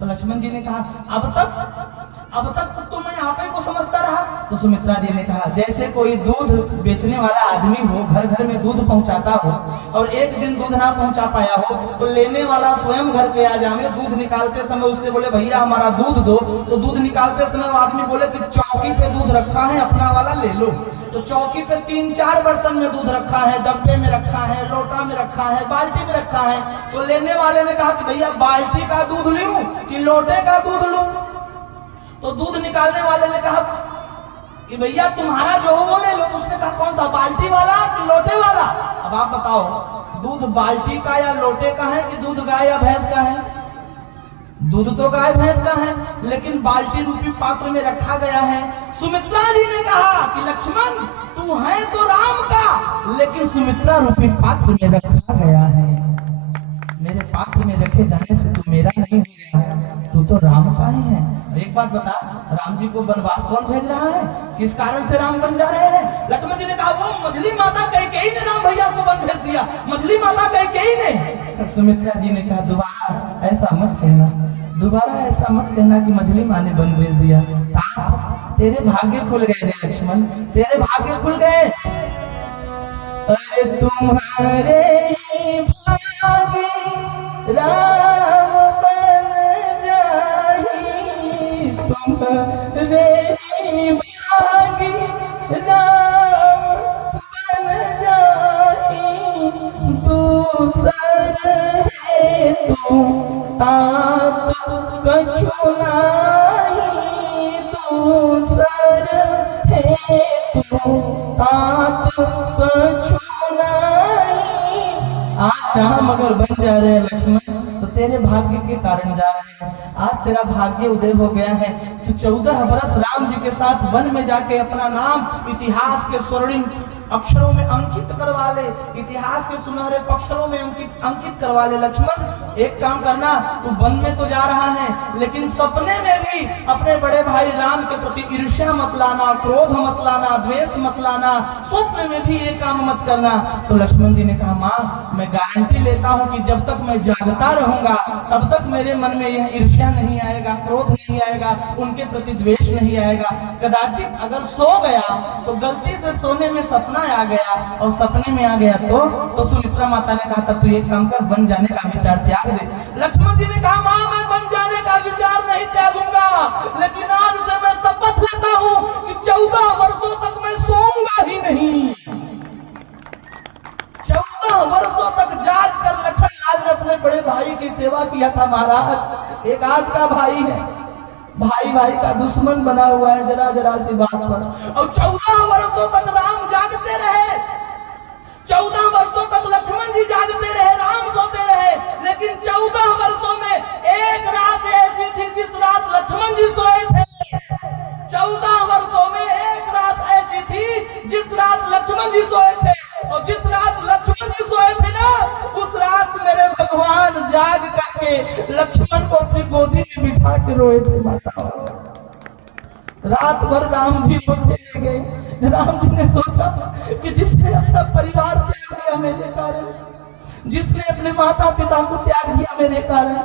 तो लक्ष्मण जी ने कहा अब तक तो मैं आप ही को समझता रहा। तो सुमित्रा जी ने कहा जैसे कोई दूध बेचने वाला आदमी हो, घर घर में दूध पहुंचाता हो, और एक दिन दूध ना पहुंचा पाया हो, तो लेने वाला स्वयं घर पे आ जाए, दूध निकालते समय उससे बोले भैया हमारा दूध दो, तो दूध निकालते समय वो आदमी बोले कि चौकी पे दूध रखा है, अपना वाला ले लो। तो चौकी पे 3-4 बर्तन में दूध रखा है, डब्बे में रखा है, लोटा में रखा है, बाल्टी में रखा है। तो लेने वाले ने कहा कि भैया बाल्टी का दूध लूं कि लोटे का दूध लूं? तो दूध निकालने वाले ने कहा कि भैया तुम्हारा जो हो वो ले लो। उसने कहा कौन सा, बाल्टी वाला कि लोटे वाला? अब आप बताओ दूध बाल्टी का या लोटे का है कि दूध गाय या भैंस का है? दूध तो गाय भैंस का है, लेकिन बाल्टी रूपी पात्र में रखा गया है। सुमित्रा जी ने कहा कि लक्ष्मण तू है तो राम का, लेकिन सुमित्रा रूपी पात्र में रखा गया है। मेरे पात्र में रखे जाने से तू मेरा नहीं हो गया, तू तो राम का ही है। एक बात बता, राम जी को वनवास कौन भेज रहा है? किस कारण से राम बन जा रहे हैं? लक्ष्मण जी ने कहा वो मछली माता कैकेयी ने राम भैया को वन भेज दिया, मछली माता कैकेयी ने। सुमित्रा जी ने कहा दोबारा ऐसा मत कहना, दोबारा ऐसा मत कहना कि मछली माँ ने वन भेज दिया। तेरे भाग्य खुल गए रे लक्ष्मण, तेरे भाग्य खुल गए। अरे तुम्हारे भाग्य राम बन जाई, तुम्हारे भाग्य राम बन जाई, दूसर है तू तात कछु नाही, दूसर है तू तात कछु नाही। आज राम अगर बन जा रहे हैं लक्ष्मण तो तेरे भाग्य के कारण जा रहे हैं। आज तेरा भाग्य उदय हो गया है। तो 14 वर्ष राम जी के साथ वन में जाके अपना नाम इतिहास के स्वर्णिम अक्षरों में अंकित करवा ले, इतिहास के सुनहरे अक्षरों में अंकित करवा ले। लक्ष्मण एक काम करना, तू वन में तो जा रहा है, लेकिन सपने में भी अपने बड़े भाई राम के प्रति ईर्ष्या मत लाना, क्रोध मत लाना, द्वेष मत लाना, स्वप्न में भी ये काम मत करना। तो लक्ष्मण जी ने कहा माँ मैं गारंटी लेता हूँ कि जब तक मैं जागता रहूंगा तब तक मेरे मन में यह ईर्ष्या नहीं आएगा, क्रोध नहीं आएगा, उनके प्रति द्वेष नहीं आएगा। कदाचित अगर सो गया तो गलती से सोने में सपना आ गया और सपने में आ गया तो सुमित्रा माता ने कहा तब तू एक काम कर, बन जाने का विचार त्याग दे। लक्ष्मण जी ने कहा माँ मैं बन जाने का विचार नहीं त्यागूंगा, लेकिन आज से मैं शपथ लेता हूँ कि 14 वर्षों तक मैं सोऊंगा ही नहीं। 14 वर्षों तक जाग कर लखनलाल ने अपने बड़े भाई की सेवा किया था। महाराज एक आज का भाई है, भाई भाई का दुश्मन बना हुआ है जरा जरा सी बात पर, और 14 वर्षों तक राम जागते रहे, 14 वर्षों तक लक्ष्मण जी जागते रहे, राम सोते रहे। लेकिन 14 वर्षों में एक रात ऐसी थी जिस रात लक्ष्मण जी सोए थे। 14 वर्षों में एक रात ऐसी थी जिस रात लक्ष्मण जी सोए थे, और जिस रात लक्ष्मण जी सोए थे ना, उस रात मेरे भगवान जाग करके लक्ष्मण को अपनी गोदी में बिठा के रोए थे। माता रात भर राम जी रोते गए। राम जी ने सोचा कि जिसने अपना परिवार त्याग दिया मेरे कारण, जिसने अपने माता पिता को त्याग दिया मेरे कारण,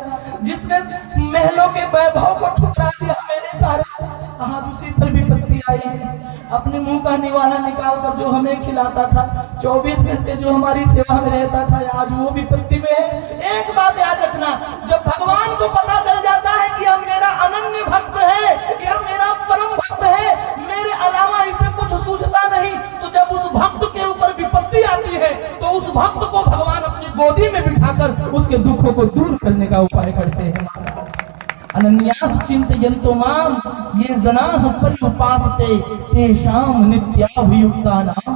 जिसने महलों के वैभव को ठुकरा दिया मेरे कारण, आज उसी पर विपत्ति खिलाई है। अपने मुंह का निवाला निकाल कर जो हमें खिलाता था, 24 घंटे जो हमारी सेवा में रहता था, आज वो विपत्ति में है। एक बात याद रखना, जब भगवान को पता चल जाता है कि अब मेरा अनन्य भक्त है, यह मेरा परम भक्त है, मेरे अलावा इसे कुछ सूझता नहीं, तो जब उस भक्त के ऊपर विपत्ति आती है तो उस भक्त को भगवान अपनी गोदी में बिठाकर उसके दुखों को दूर करने का उपाय करते हैं। अनन्या चिंतयन्तो माम ये जनाः पर्युपासते तेषां नित्याभियुक्तानां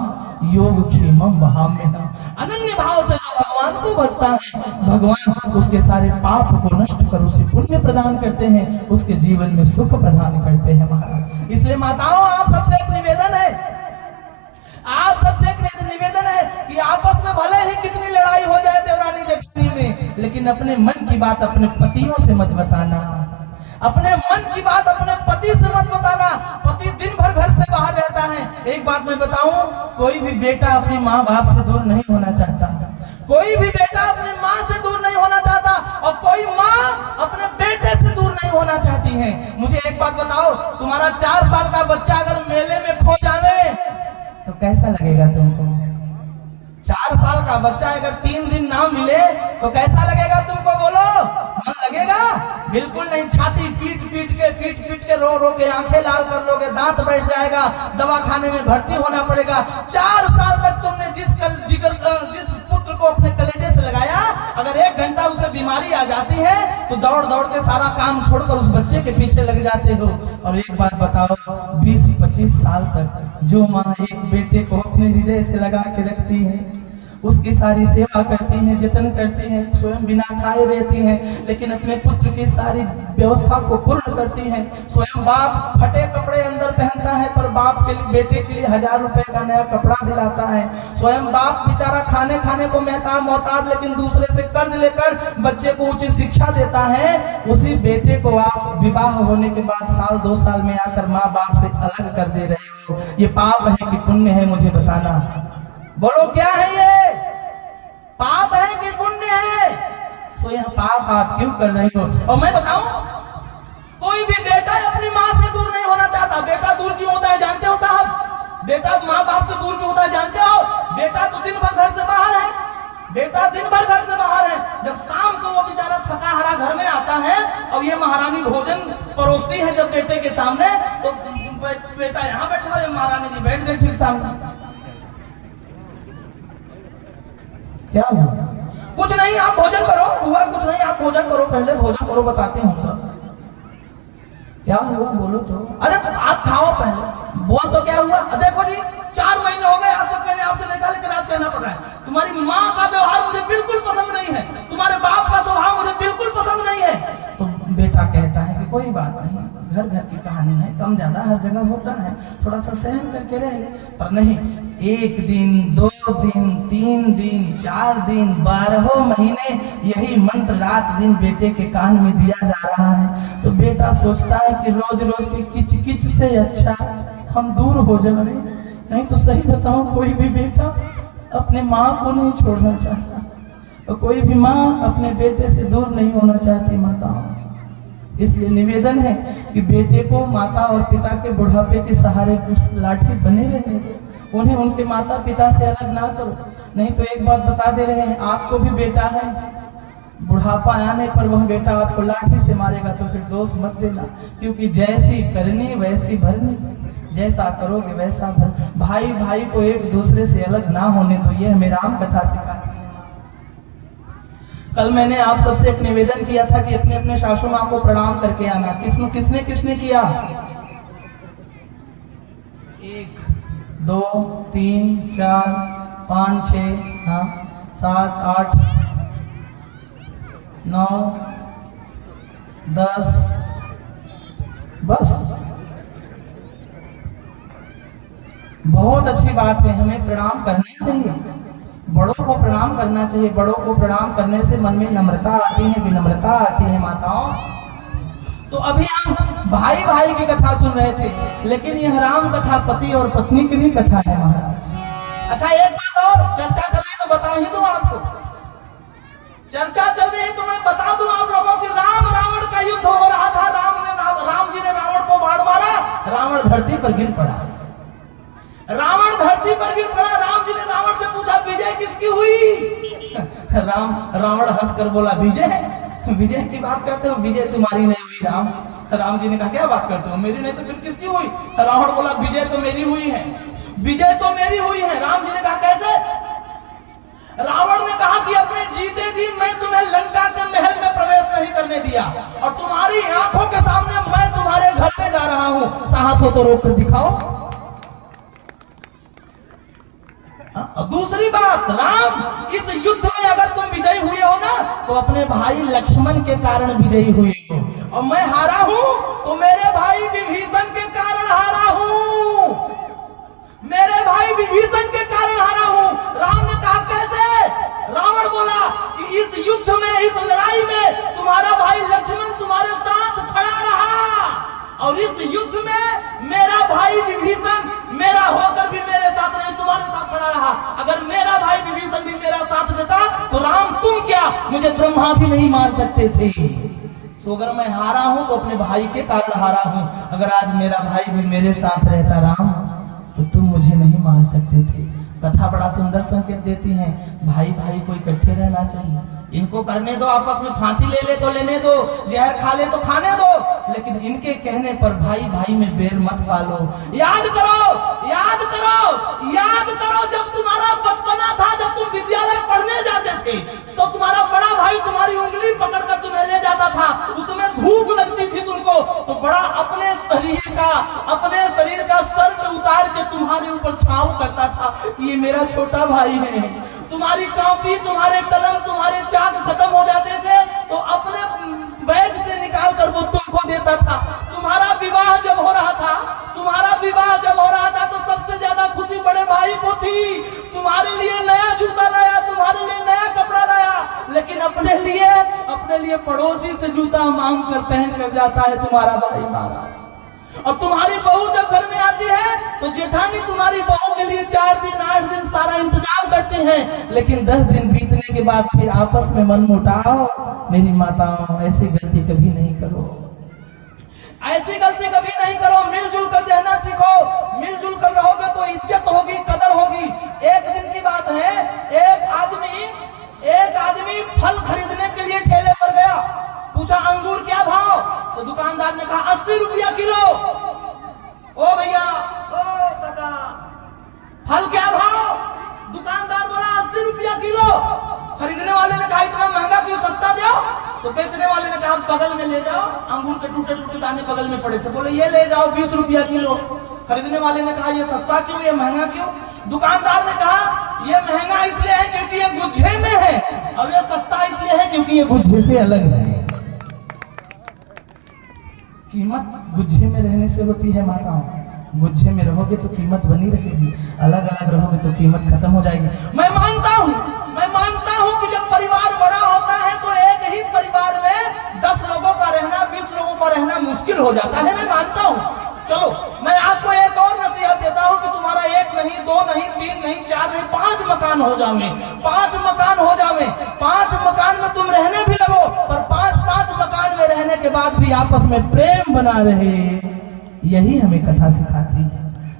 योगक्षेमं वहाम्यहम्। अनन्य भाव से जो भगवान को बसता है, भगवान उसके सारे पाप को नष्ट कर उसे पुण्य प्रदान करते हैं, उसके जीवन में सुख प्रदान करते हैं महाराज। इसलिए माताओं, आप सबसे एक निवेदन है, आप सबसे एक निवेदन है कि आपस में भले ही कितनी लड़ाई हो जाए देवरानी जेठानी में, लेकिन अपने मन की बात अपने पतियों से मत बताना, अपने मन की बात अपने पति से मत बताना। पति दिन भर घर से बाहर रहता है। एक बात मैं बताऊं, कोई भी बेटा अपनी माँ बाप से दूर नहीं होना चाहता, कोई भी बेटा अपनी माँ से दूर नहीं होना चाहता, और कोई माँ अपने बेटे से दूर नहीं होना चाहती है। मुझे एक बात बताओ, तुम्हारा 4 साल का बच्चा अगर मेले में खो जावे तो कैसा लगेगा तुमको? 4 साल का बच्चा अगर 3 दिन ना मिले तो कैसा लगेगा तुमको? बोलो, मन लगेगा? बिल्कुल नहीं। छाती पीट पीट के रो के आंखें लाल कर लोगे, दांत बैठ जाएगा, दवा खाने में भर्ती होना पड़ेगा। 4 साल तक तुमने जिस पुत्र को अपने कलेजे से लगाया, अगर 1 घंटा उसे बीमारी आ जाती है तो दौड़ के सारा काम छोड़कर उस बच्चे के पीछे लग जाते हो। और एक बात बताओ, 20-25 साल तक जो माँ एक बेटे को अपने हृदय से लगा के रखती है, उसकी सारी सेवा करती हैं, जतन करती हैं, स्वयं बिना खाए रहती हैं, लेकिन अपने पुत्र की सारी व्यवस्था को पूर्ण करती हैं। स्वयं बाप फटे कपड़े अंदर पहनता है, पर बाप के लिए, बेटे के लिए 1000 रुपए का नया कपड़ा दिलाता है। स्वयं बाप बेचारा खाने को मोहताज, लेकिन दूसरे से कर्ज लेकर बच्चे को उचित शिक्षा देता है। उसी बेटे को आप विवाह होने के बाद 1-2 साल में आकर माँ बाप से अलग कर दे रहे हो। ये पाप है कि पुण्य है? मुझे बताना। बोलो, क्या है ये? पाप है कि पुण्य है? सो यह पाप आप क्यों कर रहे हो? और मैं बताऊं, कोई भी बेटा अपनी माँ से दूर नहीं होना चाहता। बेटा दूर क्यों होता है जानते हो साहब? बेटा माँ बाप से दूर क्यों होता है जानते हो? बेटा तो दिन भर घर से बाहर है, बेटा दिन भर घर से बाहर है। जब शाम को वो बेचारा थका हारा घर में आता है और ये महारानी भोजन परोसती है जब बेटे के सामने, तो बेटा यहाँ बैठा है, महारानी जी बैठ गए ठीक सामने। क्या हुआ? कुछ नहीं, आप भोजन करो। हुआ कुछ नहीं, आप भोजन करो, पहले भोजन करो, बताते हैं सब। क्या हुआ बोलो तो? अरे आप खाओ पहले। बोल तो क्या हुआ? देखो जी, 4 महीने हो गए, आज तक मैंने आपसे नहीं कहा, लेकिन आज कहना पड़ रहा है। तुम्हारी माँ का व्यवहार मुझे बिल्कुल पसंद नहीं है, तुम्हारे बाप का स्वभाव मुझे बिल्कुल पसंद नहीं है। तो बेटा कहता है कि कोई बात नहीं, घर की कहानी है, कम ज्यादा हर जगह होता है, थोड़ा सा सहन करके रह ले। पर नहीं, 1 दिन, 2 दिन, 3 दिन, 4 दिन, 12 महीने यही मंत्र रात दिन बेटे के कान में दिया जा रहा है। तो बेटा सोचता है कि रोज की किच से अच्छा हम दूर हो जाए। नहीं तो सही बताऊं, कोई भी बेटा अपने माँ को नहीं छोड़ना चाहता, और कोई भी माँ अपने बेटे से दूर नहीं होना चाहती माताओं। इसलिए निवेदन है कि बेटे को माता और पिता के बुढ़ापे के सहारे उस लाठी बने रहने दो, उन्हें उनके माता पिता से अलग ना करो। नहीं तो एक बात बता दे रहे हैं, आपको भी बेटा है, बुढ़ापा आने पर वह बेटा आपको लाठी से मारेगा तो फिर दोष मत देना, क्योंकि जैसी करनी वैसी भरनी, जैसा करोगे वैसा भर। भाई को एक दूसरे से अलग ना होने दो, यह हमें राम कथा सिखाती है। कल मैंने आप सबसे एक निवेदन किया था कि अपने अपने सासू माँ को प्रणाम करके आना। किसने किया? 1 2 3 4 5 6 7 8 9 10 बस। बहुत अच्छी बात है, हमें प्रणाम करना चाहिए, बड़ों को प्रणाम करना चाहिए। बड़ों को प्रणाम करने से मन में नम्रता आती है, विनम्रता आती है माताओं। तो अभी हम भाई की कथा सुन रहे थे, लेकिन यह राम कथा पति और पत्नी की भी कथा है महाराज। अच्छा एक बात और, चर्चा चल रही तो बता ही दूं आपको, चर्चा चल रही तो मैं बता दूं आप लोगों की। राम रावण का युद्ध हो रहा था, राम जी ने रावण को बाण मारा, रावण धरती पर गिर पड़ा। रावण धरती पर गिर पड़ा। राम जी ने रावण से पूछा विजय किसकी हुई? रावण हंसकर बोला विजय की बात करते हो? विजय तुम्हारी नहीं हुई राम। राम जी ने कहा क्या बात करते हो, मेरी नहीं तो फिर किसकी हुई? रावण बोला विजय तो मेरी हुई है, विजय तो मेरी हुई है। राम जी ने कहा कैसे? रावण ने कहा कि अपने जीते जी मैं तुम्हें लंका के महल में प्रवेश नहीं करने दिया और तुम्हारी आंखों के सामने मैं तुम्हारे घर में जा रहा हूं, साहस हो तो रोक कर दिखाओ। और दूसरी बात, राम इस युद्ध में अगर तुम विजयी हुए हो ना तो अपने भाई लक्ष्मण के कारण विजयी हुए हो, और मैं हारा हूं तो मेरे भाई विभीषण के कारण हारा हूं, मेरे भाई विभीषण के कारण हारा हूं। राम ने कहा कैसे? रावण बोला कि इस युद्ध में, इस लड़ाई में तुम्हारा भाई लक्ष्मण तुम्हारे साथ खड़ा रहा और इस युद्ध में मेरा भाई विभीषण मेरा होकर भी मेरे साथ नहीं, तुम्हारे साथ खड़ा रहा। अगर मेरा भाई विभीषण भी मेरा साथ देता तो राम तुम क्या, मुझे ब्रह्मा भी नहीं मार सकते थे। सो अगर मैं हारा हूं तो अपने भाई के कारण हारा हूं, अगर आज मेरा भाई भी मेरे साथ रहता राम तो तुम मुझे नहीं मार सकते थे। कथा बड़ा सुंदर संकेत देती है, भाई भाई को इकट्ठे रहना चाहिए। इनको करने दो, आपस में फांसी ले ले तो लेने दो, जहर खा ले तो खाने दो, लेकिन इनके कहने पर भाई भाई में बैर मत पालो। याद करो, याद करो, याद करो, जब तुम्हारा बचपना था, जब तुम विद्यालय पढ़ने जाते थे तो तुम्हारा बड़ा भाई तुम्हारी उंगली पकड़कर तुम्हें ले जाता था, उसमें धूप लगती थी तुमको, तो बड़ा अपने शरीर का सर्प उतार के तुम्हारे ऊपर छाव करता था कि ये मेरा छोटा भाई है। तुम्हारी कॉपी, तुम्हारे कलम, तुम्हारे चाक खत्म हो जाते थे तो अपने बैग से निकाल कर वो तुमको देता था। तुम्हारा विवाह जब हो रहा था, तो सबसे ज्यादा खुशी बड़े भाई को थी। तुम्हारे लिए नया जूता लाया, तुम्हारे लिए नया कपड़ा लाया, लेकिन अपने लिए पड़ोसी से जूता मांग कर पहन कर जाता है तुम्हारा भाई महाराज। और तुम्हारी बहू जब घर में आती है तो जेठानी तुम्हारी बहू के लिए 4 दिन 8 दिन सारा इंतजाम करते हैं, लेकिन 10 दिन बीतने के बाद फिर आपस में मन मुटाव। मेरी माताओं, ऐसी गलती कभी नहीं करो, ऐसी गलती कभी नहीं करो। मिलजुल कर रहना सीखो, मिलजुल कर रहोगे तो इज्जत होगी, कदर होगी। एक दिन की बात है, एक आदमी फल खरीदने के लिए ठेले पर गया, पूछा अंगूर क्या भाव? तो दुकानदार ने कहा 80 रुपया किलो। ओ भैया, ओ काका, फल क्या भाव? दुकानदार बोला 80 रुपया किलो। खरीदने वाले ने कहा इतना महंगा क्यों, सस्ता दो। तो बेचने वाले ने कहा बगल में ले जाओ, अंगूर के टूटे टूटे दाने बगल में पड़े थे, बोले ये ले जाओ 20 रुपया किलो। खरीदने वाले ने कहा ये सस्ता क्यों, ये महंगा क्यों? दुकानदार ने कहा ये महंगा इसलिए है क्योंकि ये गुच्छे में है, और ये सस्ता इसलिए है क्योंकि ये गुच्छे से अलग है। कीमत गुच्छे में रहने से होती है माताओं, गुच्छे में रहोगे तो कीमत बनी रहेगी, अलग अलग रहोगे तो कीमत खत्म हो जाएगी। मैं मानता हूँ कि जब परिवार बड़ा होता है तो एक ही परिवार में 10 लोगों का रहना, 20 लोगों का रहना मुश्किल हो जाता है, मैं मानता हूँ। चलो मैं आपको एक और नसीहत देता हूँ कि तुम्हारा 1 नहीं, 2 नहीं, 3 नहीं, 4 नहीं, 5 मकान हो जावे, 5 मकान हो जावे। 5 मकान में तुम रहने भी लगो, पर 5 मकान में रहने के बाद भी आपस में प्रेम बना रहे, यही हमें कथा सिखाती है।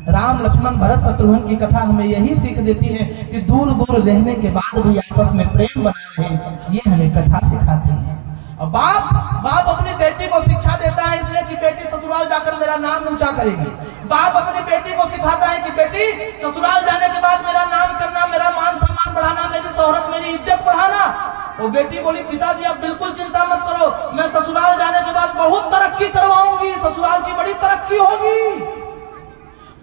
राम लक्ष्मण भरत शत्रुघ्न की कथा हमें यही सीख देती है कि दूर दूर रहने के बाद भी आपस में प्रेम बना रहे, ये हमें कथा सिखाती है। और बाप अपनी बेटी को शिक्षा देता है इसलिए कि बेटी ससुराल जाकर मेरा नाम ऊंचा करेगी। बाप अपनी बेटी को सिखाता है कि बेटी ससुराल जाने के बाद मेरा नाम करना, मेरा मान सम्मान बढ़ाना, मेरी शोहरत, मेरी इज्जत बढ़ाना। वो बेटी बोली पिताजी आप बिल्कुल चिंता मत करो, मैं ससुराल जाने के बाद बहुत तरक्की करवाऊंगी, ससुराल की बड़ी तरक्की होगी।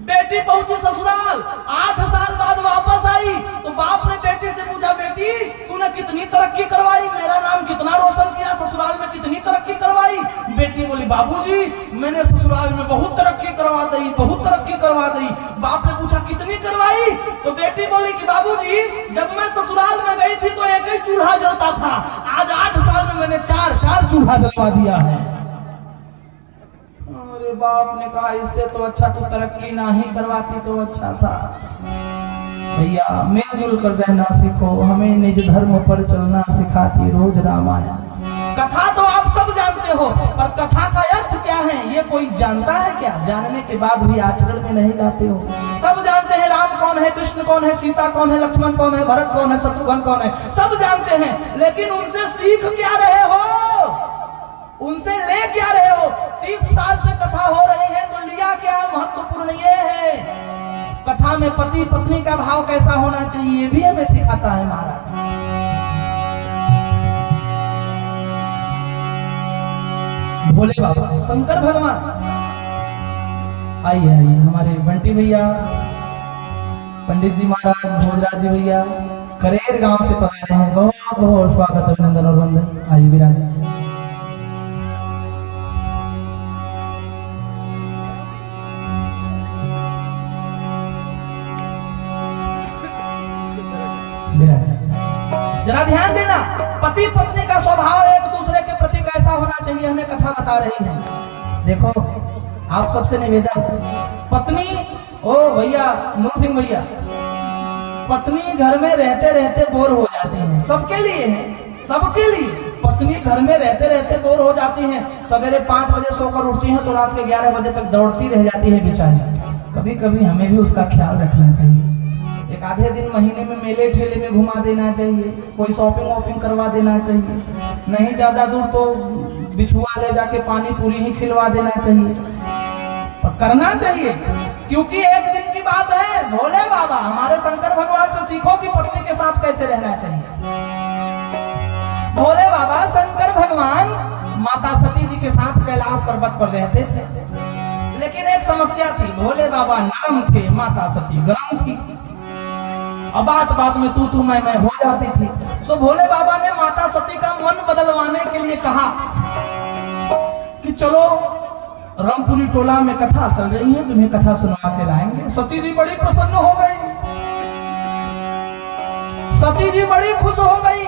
बेटी पहुंची ससुराल, 8 साल बाद वापस आई तो बाप ने बेटी से पूछा बेटी तूने कितनी तरक्की करवाई, मेरा नाम कितना रोशन किया, ससुराल में कितनी तरक्की करवाई? बेटी बोली बाबूजी मैंने ससुराल में बहुत तरक्की करवा दी, बहुत तरक्की करवा दी। बाप ने पूछा कितनी करवाई? तो बेटी बोली कि बाबूजी जब मैं ससुराल में गई थी तो एक ही चूल्हा जलता था, आज 8 साल में मैंने 4 चूल्हा जलवा दिया है। अरे बाप ने कहा इससे तो अच्छा तो तरक्की ना ही करवाती तो अच्छा था। भैया मिलजुल कर रहना सीखो, हमें निज धर्म पर चलना सिखाती रोज रामायण। कथा तो आप सब जानते हो, पर कथा का अर्थ क्या है ये कोई जानता है क्या? जानने के बाद भी आचरण में नहीं लाते हो। सब जानते हैं राम कौन है, कृष्ण कौन है, सीता कौन है, लक्ष्मण कौन है, भरत कौन है, शत्रुघ्न कौन है, सब जानते हैं, लेकिन उनसे सीख क्या रहे हो, उनसे ले क्या रहे हो? 30 साल से कथा हो रही है तो लिया क्या? महत्वपूर्ण ये है कथा में पति पत्नी का भाव कैसा होना चाहिए, ये भी हमें सिखाता है महाराज। भोले बाबा शंकर भगवान, आइए आइए हमारे बंटी भैया, पंडित जी महाराज, भोजराज जी भैया करेर गांव से पधारे हैं, बहुत बहुत स्वागत अभिनंदन और वंदन। आइए विराज। जरा ध्यान देना, पति पत्नी का स्वभाव एक दूसरे के प्रति कैसा होना चाहिए हमें कथा बता रही है। देखो आप सबसे निवेदन, पत्नी, ओ भैया नूर सिंह भैया, पत्नी घर में रहते रहते बोर हो जाती है, सबके लिए है, सबके लिए पत्नी घर में रहते रहते बोर हो जाती है। सवेरे 5 बजे सोकर उठती है तो रात के 11 बजे तक दौड़ती रह जाती है बेचारी। कभी कभी हमें भी उसका ख्याल रखना चाहिए, एक आधे दिन महीने में मेले ठेले में घुमा देना चाहिए, कोई शॉपिंग वॉपिंग करवा देना चाहिए, नहीं ज्यादा दूर तो बिछुआ ले जाके पानी पूरी ही खिलवा देना चाहिए, करना चाहिए, क्योंकि एक दिन की बात है। भोले बाबा हमारे शंकर भगवान से सीखो कि पत्नी के साथ कैसे रहना चाहिए। भोले बाबा शंकर भगवान माता सती जी के साथ कैलाश पर्वत पर रहते थे, लेकिन एक समस्या थी, भोले बाबा नरम थे, माता सती गरम थी, अब बात बात में तू मैं हो जाती थी। सो भोले बाबा ने माता सती का मन बदलवाने के लिए कहा कि चलो रामपुरी टोला में कथा चल रही है, तुम्हें कथा सुना के लाएंगे। सती जी बड़ी प्रसन्न हो गई, सती जी बड़ी खुश हो गई।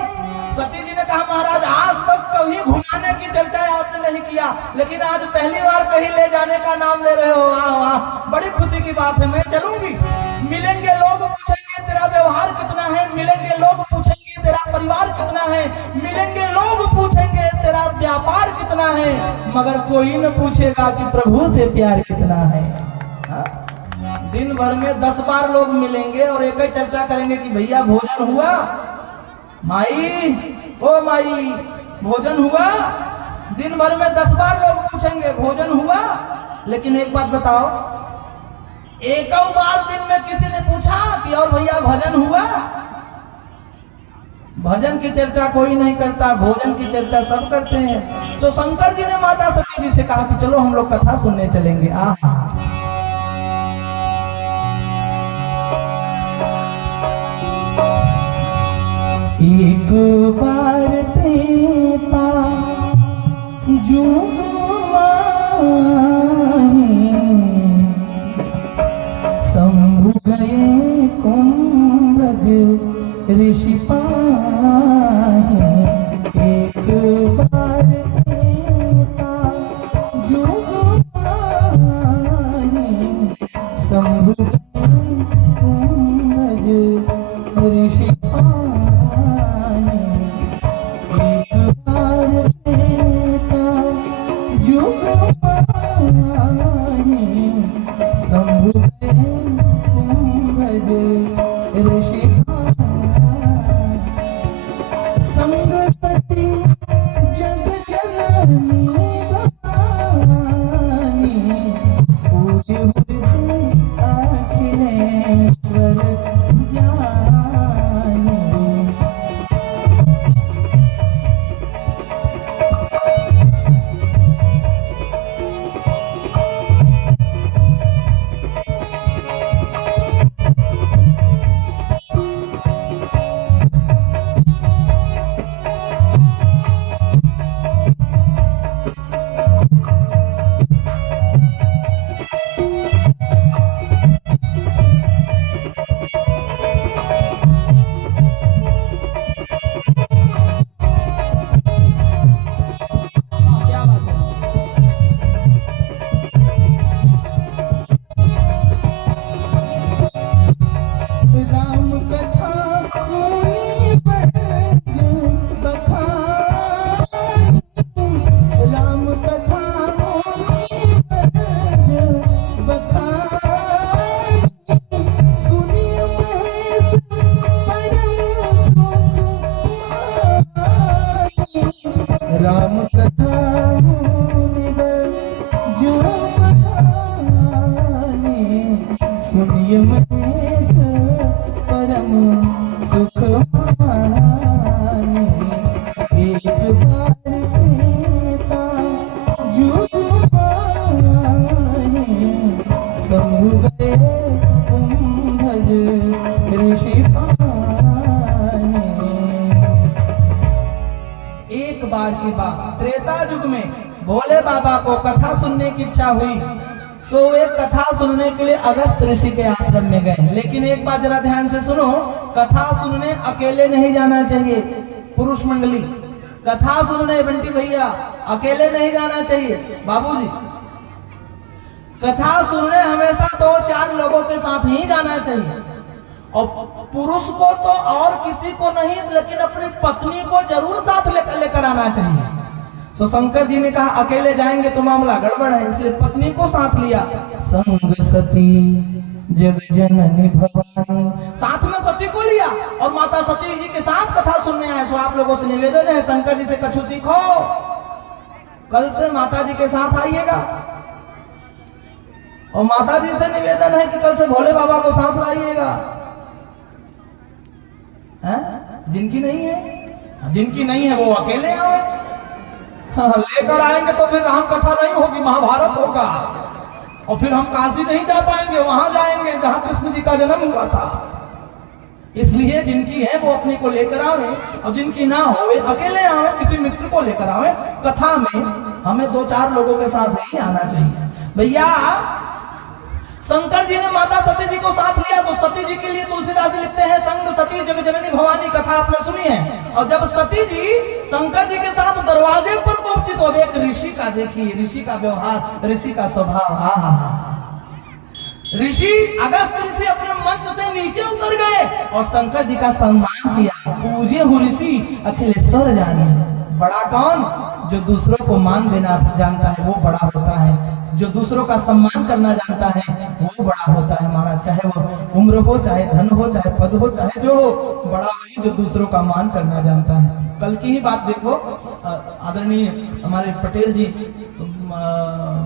सती जी ने कहा महाराज आज तक कभी घुमाने की चर्चा आपने नहीं किया, लेकिन आज पहली बार कहीं ले जाने का नाम ले रहे हो, वाह वाह बड़ी खुशी की बात है, मैं चलूंगी। मिलेंगे लोग पूछेंगे तेरा व्यवहार कितना है, मिलेंगे लोग पूछेंगे तेरा परिवार कितना है, मिलेंगे लोग पूछेंगे तेरा व्यापार कितना है, मगर कोई न पूछेगा कि प्रभु से प्यार कितना है। दिन भर में 10 बार लोग मिलेंगे और एक ही चर्चा करेंगे कि भैया भोजन हुआ, माई ओ माई भोजन हुआ। दिन भर में 10 बार लोग पूछेंगे भोजन हुआ, लेकिन एक बात बताओ, एक बार दिन में किसी ने पूछा कि और भैया भजन हुआ? भजन की चर्चा कोई नहीं करता, भोजन की चर्चा सब करते हैं। तो शंकर जी ने माता सती जी से कहा कि चलो हम लोग कथा सुनने चलेंगे। आहा एक बार तेता जुग शंभु गए कुंभज ऋषि पाए, एक बार तेता जुग शंभु गए कुंभज ऋषि पाए, एक राम कथा जो बखाने, सुनिए महेश परम सुख माने। एक बार देता जुग माहे, शंभु गए कुंभज ऋषि पाने। एक बार की बात, त्रेता युग में भोले बाबा को कथा सुनने की इच्छा हुई, सो वे कथा सुनने के लिए अगस्त ऋषि के आश्रम में गए। लेकिन एक बात जरा ध्यान से सुनो, कथा सुनने अकेले नहीं जाना चाहिए। पुरुष मंडली, कथा सुनने बंटी भैया अकेले नहीं जाना चाहिए। बाबूजी, कथा सुनने हमेशा 2-4 लोगों के साथ ही जाना चाहिए। और पुरुष को तो और किसी को नहीं, लेकिन अपनी पत्नी को जरूर साथ लेकर आना चाहिए। तो शंकर जी ने कहा अकेले जाएंगे तो मामला गड़बड़ है, इसलिए पत्नी को साथ लिया। संग सती जग जननी भवानी, साथ में सती को लिया और माता सती जी के साथ कथा सुनने आए। तो आप लोगों से निवेदन है, शंकर जी से कछु सीखो, कल से माता जी के साथ आइएगा। और माता जी से निवेदन है कि कल से भोले बाबा को साथ लाइएगा। जिनकी नहीं है, जिनकी नहीं है वो अकेले आए। लेकर आएंगे तो फिर राम कथा नहीं होगी, महाभारत होगा। और फिर हम काशी नहीं जा पाएंगे, वहां जाएंगे जहां कृष्ण जी का जन्म हुआ था। इसलिए जिनकी है वो अपने को लेकर आवे, और जिनकी ना हो वे अकेले आवे, किसी मित्र को लेकर आवे। कथा में हमें 2-4 लोगों के साथ ही आना चाहिए। भैया शंकर जी ने माता सती जी को साथ लिया, तो सती जी के लिए तुलसीदास जी लिखते हैं, संग सती जग जननी भवानी, कथा आपने सुनी है। और जब सती जी शंकर जी के साथ दरवाजे पर पहुंची तो अब एक ऋषि का देखिए, ऋषि का व्यवहार, ऋषि का स्वभाव। ऋषि अगस्त ऋषि अपने मंच से नीचे उतर गए और शंकर जी का सम्मान किया। पूजे हूँ ऋषि अखिलेश्वर जाने। बड़ा कौन? जो दूसरों को मान देना जानता है वो बड़ा होता है, जो दूसरों का सम्मान करना जानता है वो बड़ा होता है महाराज। चाहे वो उम्र हो, चाहे धन हो, चाहे पद हो, चाहे जो हो, बड़ा वही जो दूसरों का मान करना जानता है। कल की ही बात देखो, आदरणीय हमारे पटेल जी,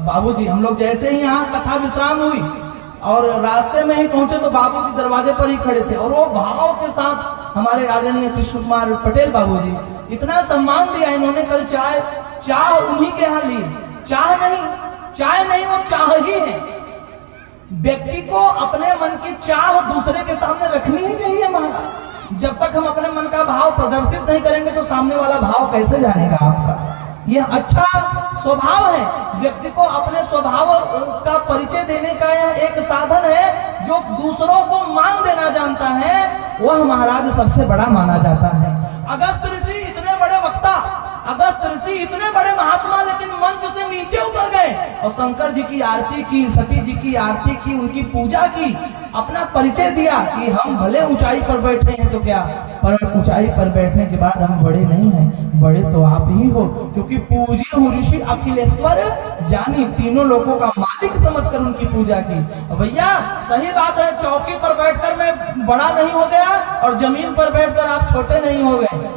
बाबूजी, हम लोग जैसे ही यहाँ कथा विश्राम हुई और रास्ते में ही पहुंचे तो बाबूजी दरवाजे पर ही खड़े थे और वो भाव के साथ हमारे आदरणीय कृष्ण कुमार पटेल बाबूजी, इतना सम्मान दिया इन्होंने। कल चाय उन्हीं के यहाँ ली, चाय नहीं वो चाह ही है। व्यक्ति को अपने मन की चाह दूसरे के सामने रखनी ही चाहिए महाराज। जब तक हम अपने मन का भाव प्रदर्शित नहीं करेंगे तो सामने वाला भाव कैसे जानेगा आपका। यह अच्छा स्वभाव है, व्यक्ति को अपने स्वभाव का परिचय देने का यह एक साधन है। जो दूसरों को मान देना जानता है वह महाराज सबसे बड़ा माना जाता है। अगस्त ऋषि इतने बड़े वक्ता, अगस्त ऋषि इतने बड़े महात्मा, लेकिन मंच से नीचे उतर गए और शंकर जी की आरती की, सती जी की आरती की, उनकी पूजा की, अपना परिचय दिया कि हम भले ऊंचाई पर बैठे हैं तो क्या, पर ऊंचाई पर बैठने के बाद हम बड़े नहीं हैं, बड़े तो आप ही हो, क्योंकि पूजे हूँ ऋषि अखिलेश्वर जानी, तीनों लोगों का मालिक समझकर उनकी पूजा की। भैया सही बात है, चौकी पर बैठकर मैं बड़ा नहीं हो गया और जमीन पर बैठकर आप छोटे नहीं हो गए।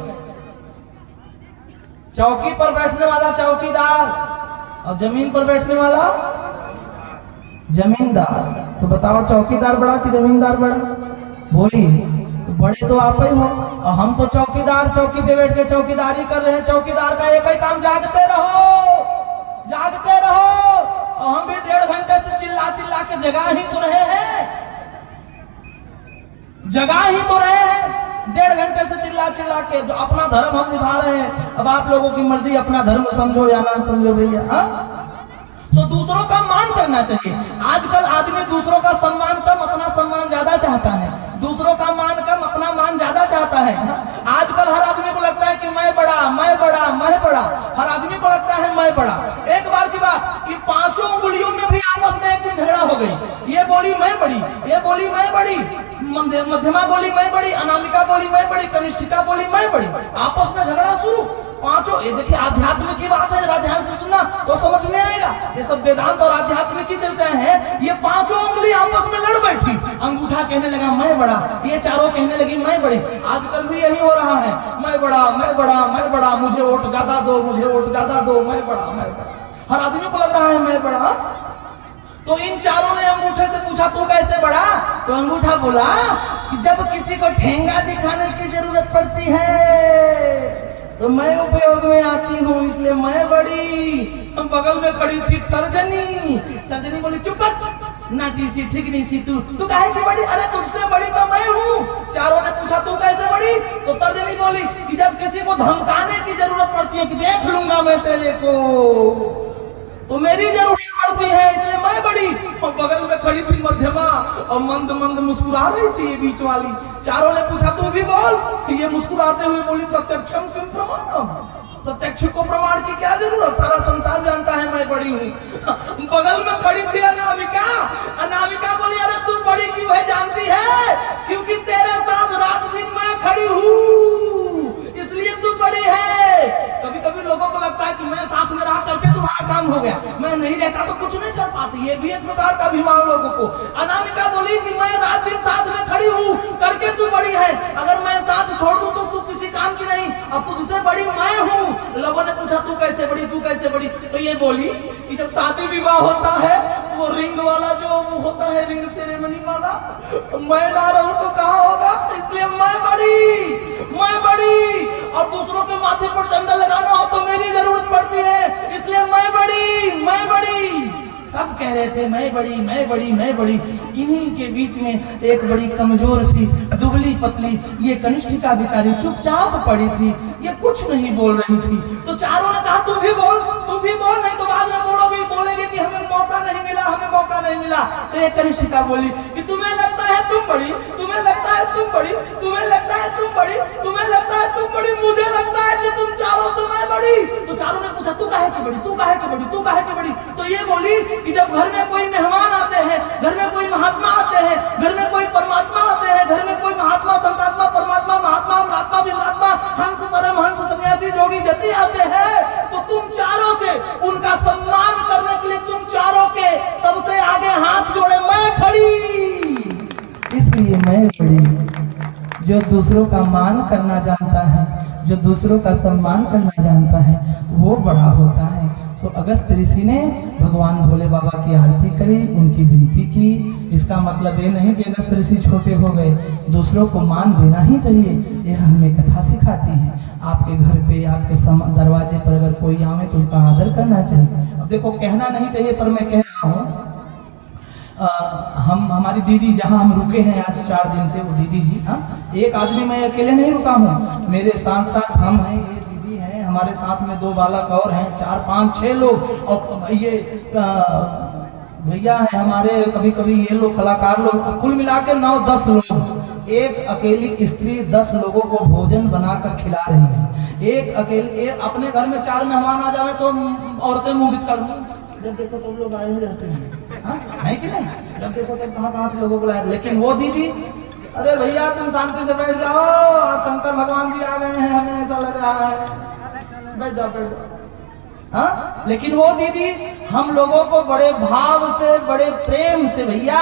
चौकी पर बैठने वाला चौकीदार और जमीन पर बैठने वाला जमींदार। तो बताओ चौकीदार बड़ा कि जमींदार बड़ा? बोलिए। तो बड़े तो आप ही हो और हम तो चौकीदार, चौकी पे बैठ के चौकीदारी कर रहे हैं। चौकीदार का एक ही काम, जागते रहो, जागते रहो। और हम भी 1.5 घंटे से चिल्ला चिल्ला के जगा ही तो रहे हैं, जगा ही तो रहे हैं। 1.5 घंटे से चिल्ला चिल्ला के जो अपना धर्म हम निभा रहे हैं। अब आप लोगों की मर्जी, अपना धर्म समझो या ना समझो भैया। तो दूसरों का मान करना चाहिए। आजकल आदमी दूसरों का सम्मान कम, अपना सम्मान ज्यादा चाहता है। दूसरों का मान कम, अपना मान ज्यादा चाहता है। आजकल हर आदमी को लगता है कि मैं बड़ा, मैं बड़ा, मैं बड़ा। हर आदमी को लगता है मैं बड़ा। एक बार की बात कि 5 उंगलियों में भी आपस में एक दिन झगड़ा हो गई। ये बोली मैं बड़ी, ये बोली मैं बड़ी, मध्यमा बोली मैं बड़ी, अनामिका बोली मैं बड़ी, कनिष्ठिका बोली मैं बड़ी। आपस में झगड़ा शुरू। पांचों, ये देखिए आध्यात्म की बात है, जरा ध्यान से सुनना तो समझ में आएगा। ये सब वेदांत और आध्यात्म की चर्चाएं हैं। ये पांचों उंगली आपस में लड़ बैठी। अंगूठा कहने लगा मैं बड़ा, ये चारों कहने लगी मैं बड़ी। आजकल भी यही हो रहा है, मैं बड़ा मैं बड़ा मैं बड़ा, मुझे वोट ज्यादा दो, मुझे वोट ज्यादा दो, मैं बड़ा मैं बड़ा। हर आदमी को लग रहा है मैं बड़ा। तो इन चारों ने अंगूठे से पूछा तू कैसे बड़ा? तो अंगूठा बोला कि जब किसी को ठेंगा दिखाने की जरूरत पड़ती है तो मैं उपयोग में आती हूँ, इसलिए मैं बड़ी। हम बगल में खड़ी थी तर्जनी। तर्जनी बोली चुप कर, नाटी सी ठीक नहीं सी, तू काहे की बड़ी? अरे तुझसे बड़ी तो मैं हूँ। चारों ने पूछा तू कैसे बड़ी? तो तर्जनी बोली कि जब किसी को धमकाने की जरूरत पड़ती है कि देख लूंगा मैं तेरे को, तो मेरी जरूरत पड़ती है, इसलिए मैं बड़ी। और बगल में खड़ी थी मध्यमा और मंद मंद मुस्कुरा रही थी ये बीच वाली। चारों ने पूछा तू भी बोल। ये मुस्कुराते हुए बोली प्रत्यक्षम किम प्रमाणम, प्रत्यक्ष को प्रमाण की क्या जरूरत, सारा संसार जानता है मैं बड़ी हूँ। बगल में खड़ी थी अनामिका। अनामिका बोली अरे तू बड़ी क्यों है? जानती है क्योंकि तेरे साथ रात दिन मैं खड़ी हूँ, इसलिए तू बड़ी है। कभी कभी लोगों को लगता है कि मैं साथ में रहा करके तुम्हारा काम हो गया, मैं नहीं रहता तो कुछ नहीं कर पाती। ये भी एक प्रकार का अभिमान लोगों को। अनामिका बोली कि मैं रात दिन साथ में खड़ी हूँ करके तू बड़ी है, अगर मैं साथ छोड़ दूं तो तू किसी काम की नहीं, अब तुझसे बड़ी मैं हूँ। लोगों ने पूछा तू कैसे बड़ी, तू कैसे बड़ी? तो ये बोली कि जब शादी विवाह होता है वो रिंग वाला जो होता है, रिंग सेरेमनी वाला, मैं ना रहूं तो कहाँ होगा, इसलिए मैं बड़ी मैं बड़ी। और दूसरों के माथे पर चंदा लगाना हो तो मेरी जरूरत पड़ती है, इसलिए मैं बड़ी मैं बड़ी। सब कह रहे थे मैं बड़ी मैं बड़ी मैं बड़ी। इन्हीं के बीच में एक बड़ी कमजोर सी दुबली पतली ये कनिष्ठिका बेचारी चुपचाप पड़ी थी, ये कुछ नहीं बोल रही थी। तो चारों ने कहा तू भी बोल नहीं तो बाद में बोलेगे कि हमें मौका नहीं मिला, हमें मौका नहीं मिला। तो एक कनिष्ठिका बोली कि तुम्हें लगता है तुम बड़ी, तुम्हें लगता है तुम बड़ी, तुम्हें लगता है तुम बड़ी, तुम्हें लगता है तुम बड़ी, मुझे लगता है कि तुम चारों से मैं बड़ी। तो चारों ने पूछा तू काहे की बड़ी, तू काहे की बड़ी, तू काहे की बड़ी? तो ये बोली कि जब घर में कोई मेहमान आते हैं, घर में कोई महात्मा आते हैं, घर में कोई परमात्मा आते हैं, घर में कोई महात्मा संतात्मा परमात्मा महात्मा महात्मा विमलात्मा हंस परमहंस सन्यासी जोगी जति आते हैं, तो तुम चारों से उनका सम्मान करने के लिए तुम चारों के सबसे आगे हाथ जोड़े मैं खड़ी, इसलिए मैं बड़ी। जो दूसरों का मान करना जानता है, जो दूसरों का सम्मान करना जानता है, वो बड़ा होता है। सो अगस्त ऋषि ने भगवान भोले बाबा की आरती करी, उनकी विनती की। इसका मतलब ये नहीं कि अगस्त ऋषि छोटे हो गए, दूसरों को मान देना ही चाहिए। यह हमें कथा सिखाती है। आपके घर पे, आपके दरवाजे पर अगर कोई आवे तो उनका आदर करना चाहिए। अब देखो कहना नहीं चाहिए पर मैं कह रहा हूँ, हमारी दीदी जहाँ हम रुके हैं आज 4 दिन से, वो दीदी जी, हाँ, एक आदमी मैं अकेले नहीं रुका हूँ, मेरे साथ साथ हम हैं, ये दीदी हैं, हमारे साथ में 2 बालक और हैं, 4 5 6 लोग, और ये भैया हैं हमारे, कभी कभी ये लोग कलाकार लोग, कुल मिला के 9-10 लोग। एक अकेली स्त्री 10 लोगों को भोजन बनाकर खिला रही है। एक अकेले अपने घर में 4 मेहमान आ जाए तो औरतें मुंह बिचकर, जब देखो तो लोग आए ही रहते हैं, है कि नहीं? जब देखो तो कहाँ से लोगों को लाए। लेकिन वो दीदी, अरे भैया तुम शांति से बैठ जाओ, आज शंकर भगवान जी आ गए हैं, हमें ऐसा लग रहा है, बैठ जाओ बैठ जाओ। हाँ, लेकिन वो दीदी हम लोगों को बड़े भाव से, बड़े प्रेम से, भैया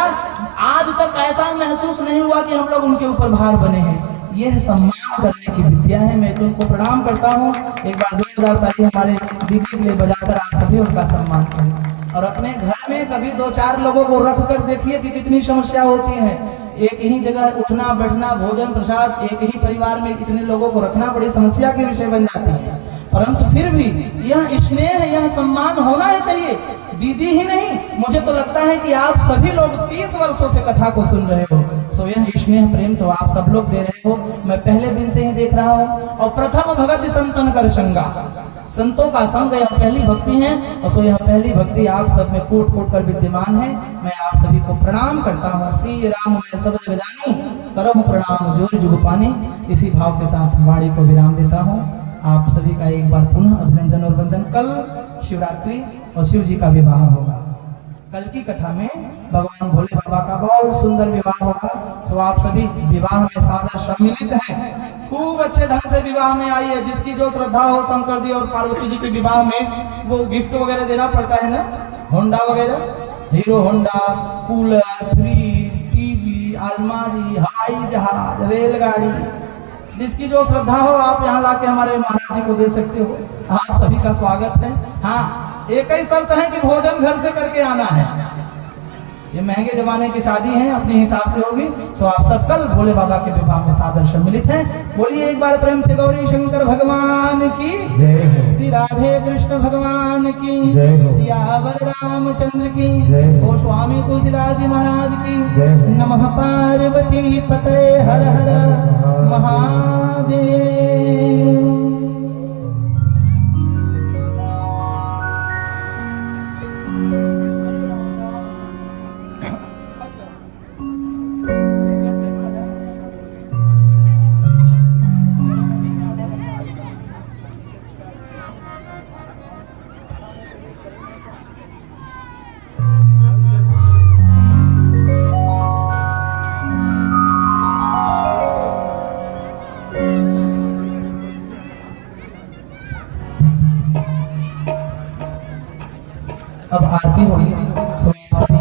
आज तक ऐसा महसूस नहीं हुआ कि हम लोग उनके ऊपर भार बने हैं। यह सम्मान करने की विद्या है। मैं तुमको प्रणाम करता हूँ। एक बार 2000 ताली हमारे दीदी के लिए बजाकर आप सभी उनका सम्मान करें। और अपने घर में कभी 2-4 लोगों को रख कर देखिए कि कितनी समस्या होती है। एक ही जगह उठना बैठना, भोजन प्रसाद, एक ही परिवार में इतने लोगों को रखना बड़ी समस्या के विषय बन जाती है। परंतु फिर भी यह स्नेह, यह सम्मान होना ही चाहिए। दीदी ही नहीं, मुझे तो लगता है कि आप सभी लोग 30 वर्षों से कथा को सुन रहे हो, सो यह स्नेह प्रेम तो आप सब लोग दे रहे हो। मैं पहले दिन से ही देख रहा हूँ। और प्रथम भगत संतन कर संगा, संतों का संग यह पहली भक्ति है। और सो यह पहली भक्ति आप सब में कूट कूट कर विद्यमान है। मैं आप सभी को प्रणाम करता हूँ। श्री राम मैं सब जग जानी, करहु प्रणाम जोर जुग पानी। इसी भाव के साथ वाणी को विराम देता हूँ। आप सभी का एक बार पुनः अभिनंदन और वंदन। कल शिवरात्रि और शिव जी का विवाह होगा। कल की कथा में भगवान भोले बाबा का बहुत सुंदर विवाह होगा। सो आप सभी विवाह में सादर सम्मिलित हैं। खूब अच्छे ढंग से विवाह में आई है। जिसकी जो श्रद्धा हो, शंकर जी और पार्वती जी के विवाह में वो गिफ्ट वगैरह देना पड़ता है ना, होंडा वगैरह, hero Honda, cooler, fridge, TV, अलमारी, हवाई जहाज, रेलगाड़ी, जिसकी जो श्रद्धा हो आप यहाँ लाके हमारे महाराज जी को दे सकते हो। आप सभी का स्वागत है। हाँ, एक ही शर्त है कि भोजन घर से करके आना है। ये महंगे जमाने की शादी है, अपने हिसाब से होगी। सो आप सब कल भोले बाबा के विवाह में सादर सम्मिलित हैं। बोलिए एक बार प्रेम से गौरी शंकर भगवान की जय हो। श्री राधे कृष्ण भगवान की जय हो। सियावर रामचंद्र की जय हो। ओ स्वामी तुलसीदास जी महाराज की जय हो। नमः पार्वती पते हर हर महादेव। अब आरती होगी। सो आप सभी